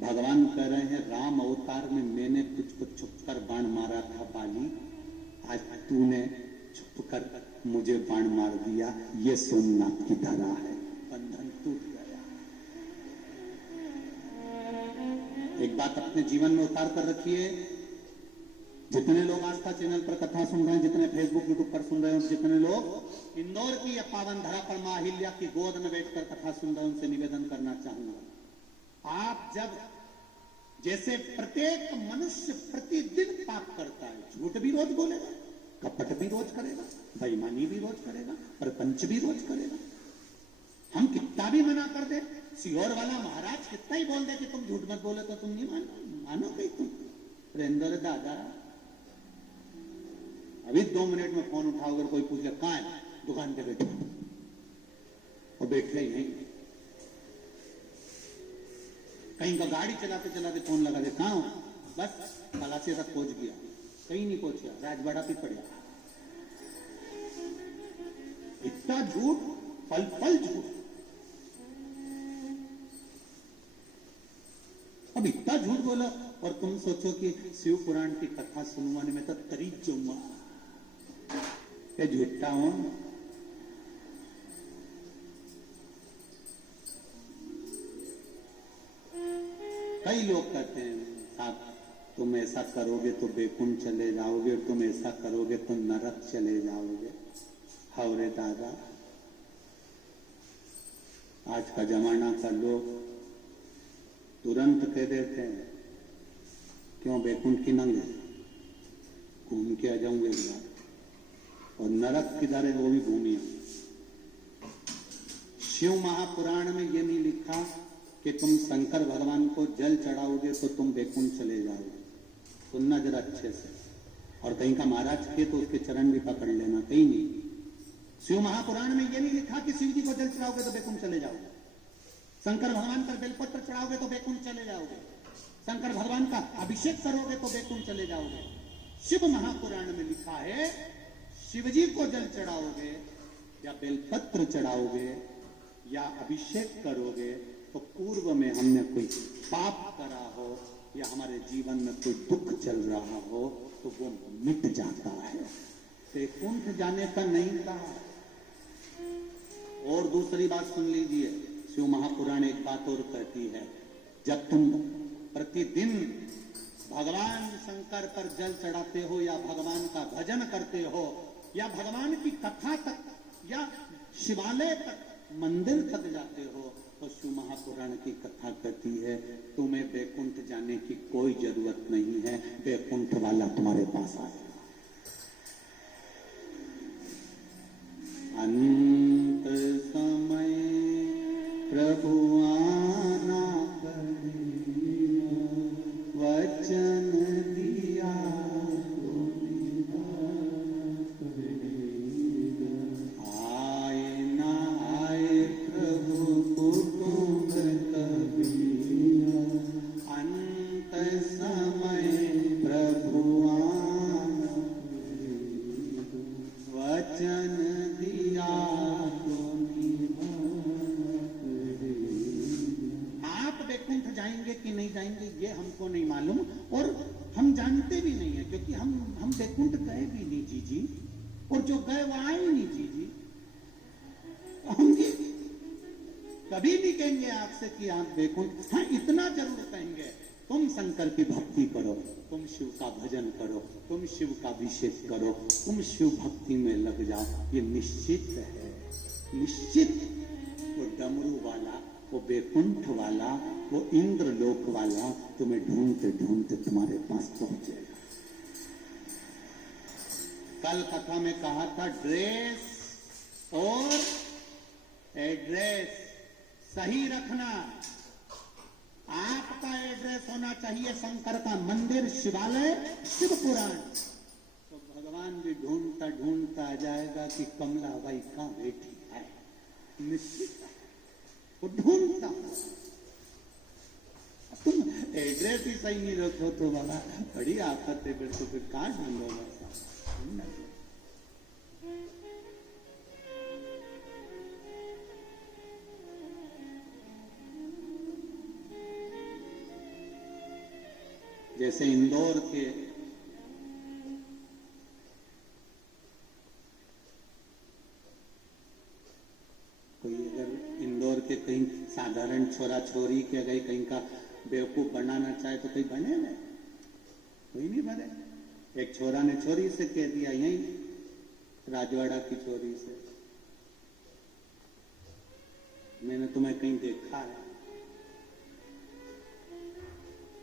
भगवान कह रहे हैं राम अवतार में मैंने तुझको छुपकर बाण मारा था बाली, आज तूने छुपकर मुझे बाण मार दिया। ये सोमनाथ की धरा है, बंधन टूट गया। एक बात अपने जीवन में उतार कर रखिए, जितने लोग आस्था चैनल पर कथा सुन रहे हैं, जितने फेसबुक यूट्यूब पर सुन रहे हैं, जितने लोग इंदौर की या पावन धरा पर मां अहिल्या की गोद में बैठकर कथा सुन रहे हैं, उनसे निवेदन करना चाहूंगा, आप जब जैसे प्रत्येक मनुष्य प्रतिदिन पाप करता है, झूठ भी रोज बोलेगा, कपट भी रोज करेगा, बेईमानी भी रोज करेगा, प्रपंच भी रोज करेगा। हम कितना भी मना कर दे, सियोर वाला महाराज कितना ही बोल दे कि तुम झूठ मत बोले तो तुम नहीं मानो कहीं तुम प्रेंदर दादा। अभी 2 मिनट में फोन उठाओ, अगर कोई पूछे कहां है, दुकान पे बैठे, और बैठे ही नहीं। कहीं का गाड़ी चलाते चलाते फोन लगा दे, कहां हो, बस खलासी तक पहुंच गया, कहीं नहीं पहुंचा, राजवाड़ा पे पड़ा। इतना झूठ, पल पल झूठ। अब इतना झूठ बोला और तुम सोचो कि शिव पुराण की कथा सुनवाने में तो तरीक जमुआ ये झूठा हूं। कई लोग कहते हैं साहब तुम ऐसा करोगे तो बैकुंठ चले जाओगे, तुम ऐसा करोगे तो नरक चले जाओगे। हवरे दादा, आज का जमाना का लोग तुरंत कह देते हैं क्यों बैकुंठ की नंगे, घूम के आ जाऊंगे एक बार, और नरक किधर है वो भी घूमिए। शिव महापुराण में ये नहीं लिखा कि तुम शंकर भगवान को जल चढ़ाओगे तो तुम बैकुंठ चले जाओगे। सुनना जरा अच्छे से, और कहीं का महाराज के तो उसके चरण भी पकड़ लेना, कहीं नहीं। शिव महापुराण में ये नहीं लिखा कि शिव जी को जल चढ़ाओगे तो बैकुंठ चले जाओगे, शंकर भगवान पर बेलपत्र चढ़ाओगे तो बैकुंठ चले जाओगे, शंकर भगवान का अभिषेक करोगे तो बैकुंठ चले जाओगे। शिव महापुराण में लिखा है शिवजी को जल चढ़ाओगे या बेलपत्र चढ़ाओगे या अभिषेक करोगे तो पूर्व में हमने कोई पाप करा हो या हमारे जीवन में कोई दुख चल रहा हो तो वो मिट जाता है। बैकुंठ जाने का नहीं कहा। और दूसरी बात सुन लीजिए, शिव महापुराण एक बात और कहती है, जब तुम प्रतिदिन भगवान शंकर पर जल चढ़ाते हो या भगवान का भजन करते हो या भगवान की कथा तक या शिवालय तक, मंदिर तक जाते हो, तो शिव महापुराण की कथा कहती है तुम्हें बैकुंठ जाने की कोई जरूरत नहीं है, बैकुंठ वाला तुम्हारे पास आएगा। अंत समय प्रभु आना वचन दिया, आए ना आए प्रभु कुटुंब कबीर, अंत समय प्रभु आना वचन दिया। आप बैकुंठ जाएंगे कि नहीं जाएंगे ये हमको नहीं मालूम, और हम जानते भी नहीं है, क्योंकि हम बैकुंठ गए भी नहीं जी, और जो गए वो आए नहीं जी। हम जी कभी नहीं कहेंगे आपसे कि आप बैकुंठ, हाँ इतना जरूर कहेंगे तुम शंकर की भक्ति करो, तुम शिव का भजन करो, तुम शिव का अभिषेक करो, तुम शिव भक्ति में लग जाओ। ये निश्चित है, निश्चित। वो डमरू वाला, वो बैकुंठ वाला, वो इंद्रलोक वाला तुम्हें ढूंढते ढूंढते तुम्हारे पास पहुंचेगा। कल कथा में कहा था ड्रेस और एड्रेस सही रखना। आपका एड्रेस होना चाहिए शंकर का मंदिर, शिवालय, शिव पुराण, तो भगवान भी ढूंढता ढूंढता आ जाएगा कि कमला भाई कहां बैठी है। निश्चित वो ढूंढता। तुम एड्रेस ही सही नहीं रखो तो बाबा बड़ी आफत है, फिर तो फिर कहाँ ढूंढोगा? जैसे इंदौर के कोई अगर इंदौर के कहीं साधारण छोरा छोरी के अगर कहीं का बेवकूफ बनाना चाहे तो कहीं बने ना, कोई नहीं बने। एक छोरा ने छोरी से कह दिया, यहीं राजवाड़ा की छोरी से, मैंने तुम्हें कहीं देखा है।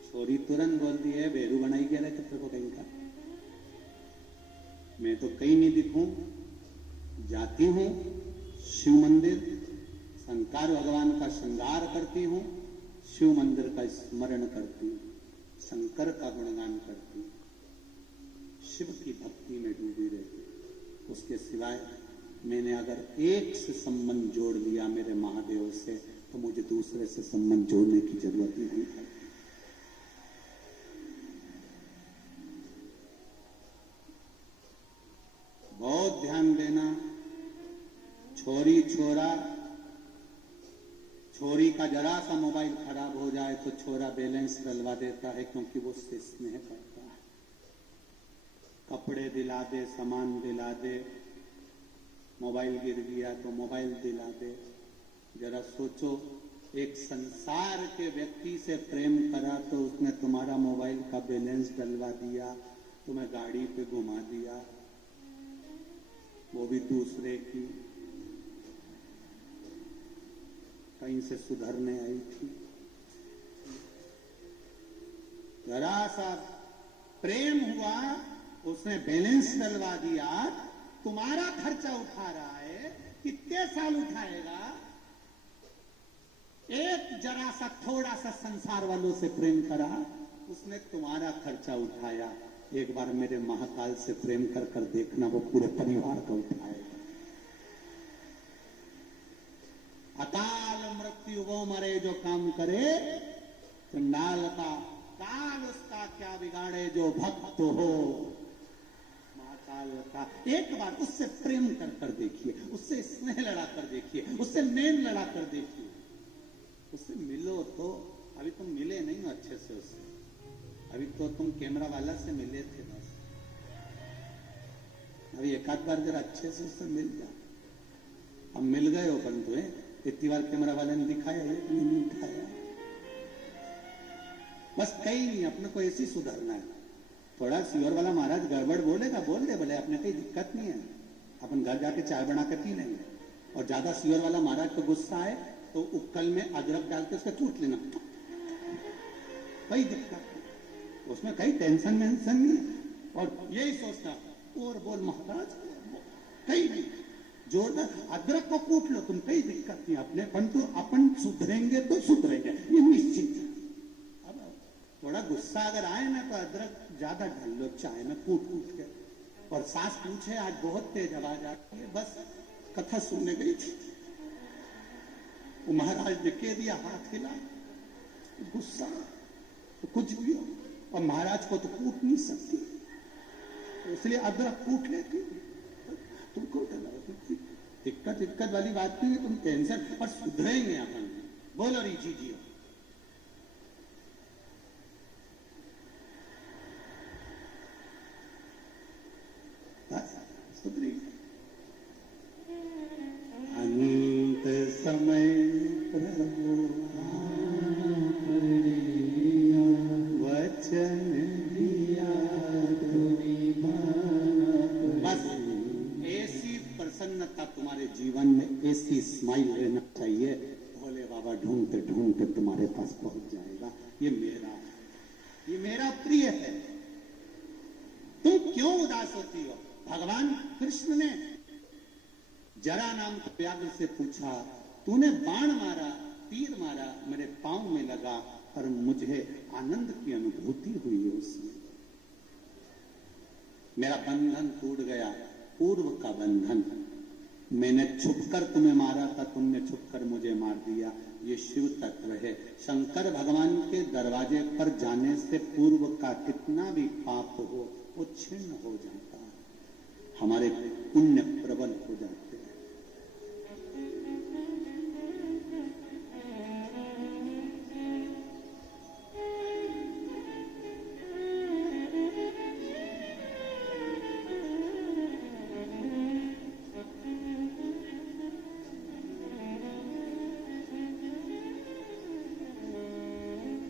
छोरी तुरंत बोल दी है, बेरू बनाई गया है तेरे को कहीं का। मैं तो कहीं नहीं दिखूं, जाती हूं शिव मंदिर, शंकर भगवान का श्रृंगार करती हूं, शिव मंदिर का स्मरण करती हूं, शंकर का गुणगान करती हूं, शिव की भक्ति में डूबी रहती। उसके सिवाय मैंने अगर एक से संबंध जोड़ लिया मेरे महादेव से, तो मुझे दूसरे से संबंध जोड़ने की जरूरत ही नहीं है। बहुत ध्यान देना, छोरी छोरा, छोरी का जरा सा मोबाइल खराब हो जाए तो छोरा बैलेंस डलवा देता है, क्योंकि वो उससे स्नेह करता है। कपड़े दिला दे, सामान दिला दे, मोबाइल गिर गया तो मोबाइल दिला दे। जरा सोचो, एक संसार के व्यक्ति से प्रेम करा तो उसने तुम्हारा मोबाइल का बैलेंस डलवा दिया, तुम्हें गाड़ी पे घुमा दिया, वो भी दूसरे की, कहीं से सुधरने आई थी। जरा सा प्रेम हुआ, उसने बैलेंस डलवा दिया, तुम्हारा खर्चा उठा रहा है, कितने साल उठाएगा? एक जरा सा थोड़ा सा संसार वालों से प्रेम करा, उसने तुम्हारा खर्चा उठाया। एक बार मेरे महाकाल से प्रेम कर कर देखना, वो पूरे परिवार का उठाएगा। अकाल मृत्यु वो मरे जो काम करे, चंडाल का काल उसका क्या बिगाड़े जो भक्त हो। महाकाल का एक बार उससे प्रेम कर कर देखिए, उससे स्नेह लड़ा कर देखिए, उससे नैन लड़ा कर देखिए, उससे मिलो तो। अभी तुम मिले नहीं हो अच्छे से उससे, अभी तो तुम कैमरा वाला से मिले थे बस। अभी एक आध बार जरा अच्छे से उससे मिल जा। अब मिल गए हो, परंतु इतनी बार कैमरा वाले ने दिखाया, एक नहीं दिखाया। बस कहीं नहीं, अपने को ऐसी सुधरना है। थोड़ा सीवर वाला महाराज गड़बड़ बोलेगा, बोल दे, बोले अपने कोई दिक्कत नहीं है, अपन घर जाके चाय बना कर पी लेंगे। और ज्यादा सीवर वाला महाराज को गुस्सा आए तो उक्कल में अदरक डाल के उसका चूट लेना, कोई दिक्कत नहीं, उसमें कहीं टेंशन वेंशन नहीं है। और यही सोचना, और बोल महाराज, कहीं नहीं, जोरदार अदरक को कूट लो तुम, कहीं दिक्कत नहीं अपने, परंतु अपन सुधरेंगे तो सुधरेंगे, ये निश्चित है। अब थोड़ा गुस्सा अगर आए ना तो अदरक ज्यादा डाल लो चाय में कूट कूट के। और सास पूछे आज बहुत तेज आवाज आती है, बस कथा सुनने गई थी, वो महाराज ने कह दिया, हाथ हिला, गुस्सा तो कुछ भी हो, और महाराज को तो कूट नहीं सकती, तो इसलिए अदरक कूट लेती। तुमको दिक्कत वाली बात नहीं है, तुम टेंशन, पर सुधरेंगे अपन। बोलो रीची जी, सुधरेंगे। अंत समय प्रभु वचन दिया, बस ऐसी प्रसन्नता तुम्हारे जीवन में, ऐसी स्माइल रहना चाहिए, भोले बाबा ढूंढते ढूंढते तुम्हारे पास पहुंच जाएगा। ये मेरा प्रिय है। तुम क्यों उदास होती हो? भगवान कृष्ण ने जरा नाम के व्याघ्र से पूछा, तूने बाण मारा, तीर मारा, मेरे पांव में लगा, पर मुझे आनंद की अनुभूति हुई है उसमें, मेरा बंधन टूट गया, पूर्व का बंधन। मैंने छुपकर तुम्हें मारा था, तुमने छुपकर मुझे मार दिया। ये शिव तत्व है। शंकर भगवान के दरवाजे पर जाने से पूर्व का कितना भी पाप हो वो छिन्न हो जाता है, हमारे पुण्य प्रबल हो जाते हैं।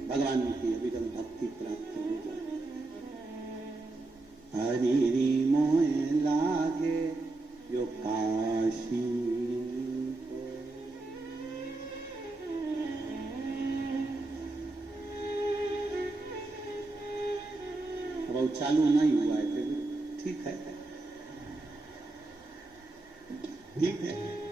भगवान की अविरल भक्ति प्राप्त हो जाए। हरि मोह लागे जो काशी को, अब चालू नहीं हुआ है, ठीक है, ठीक है।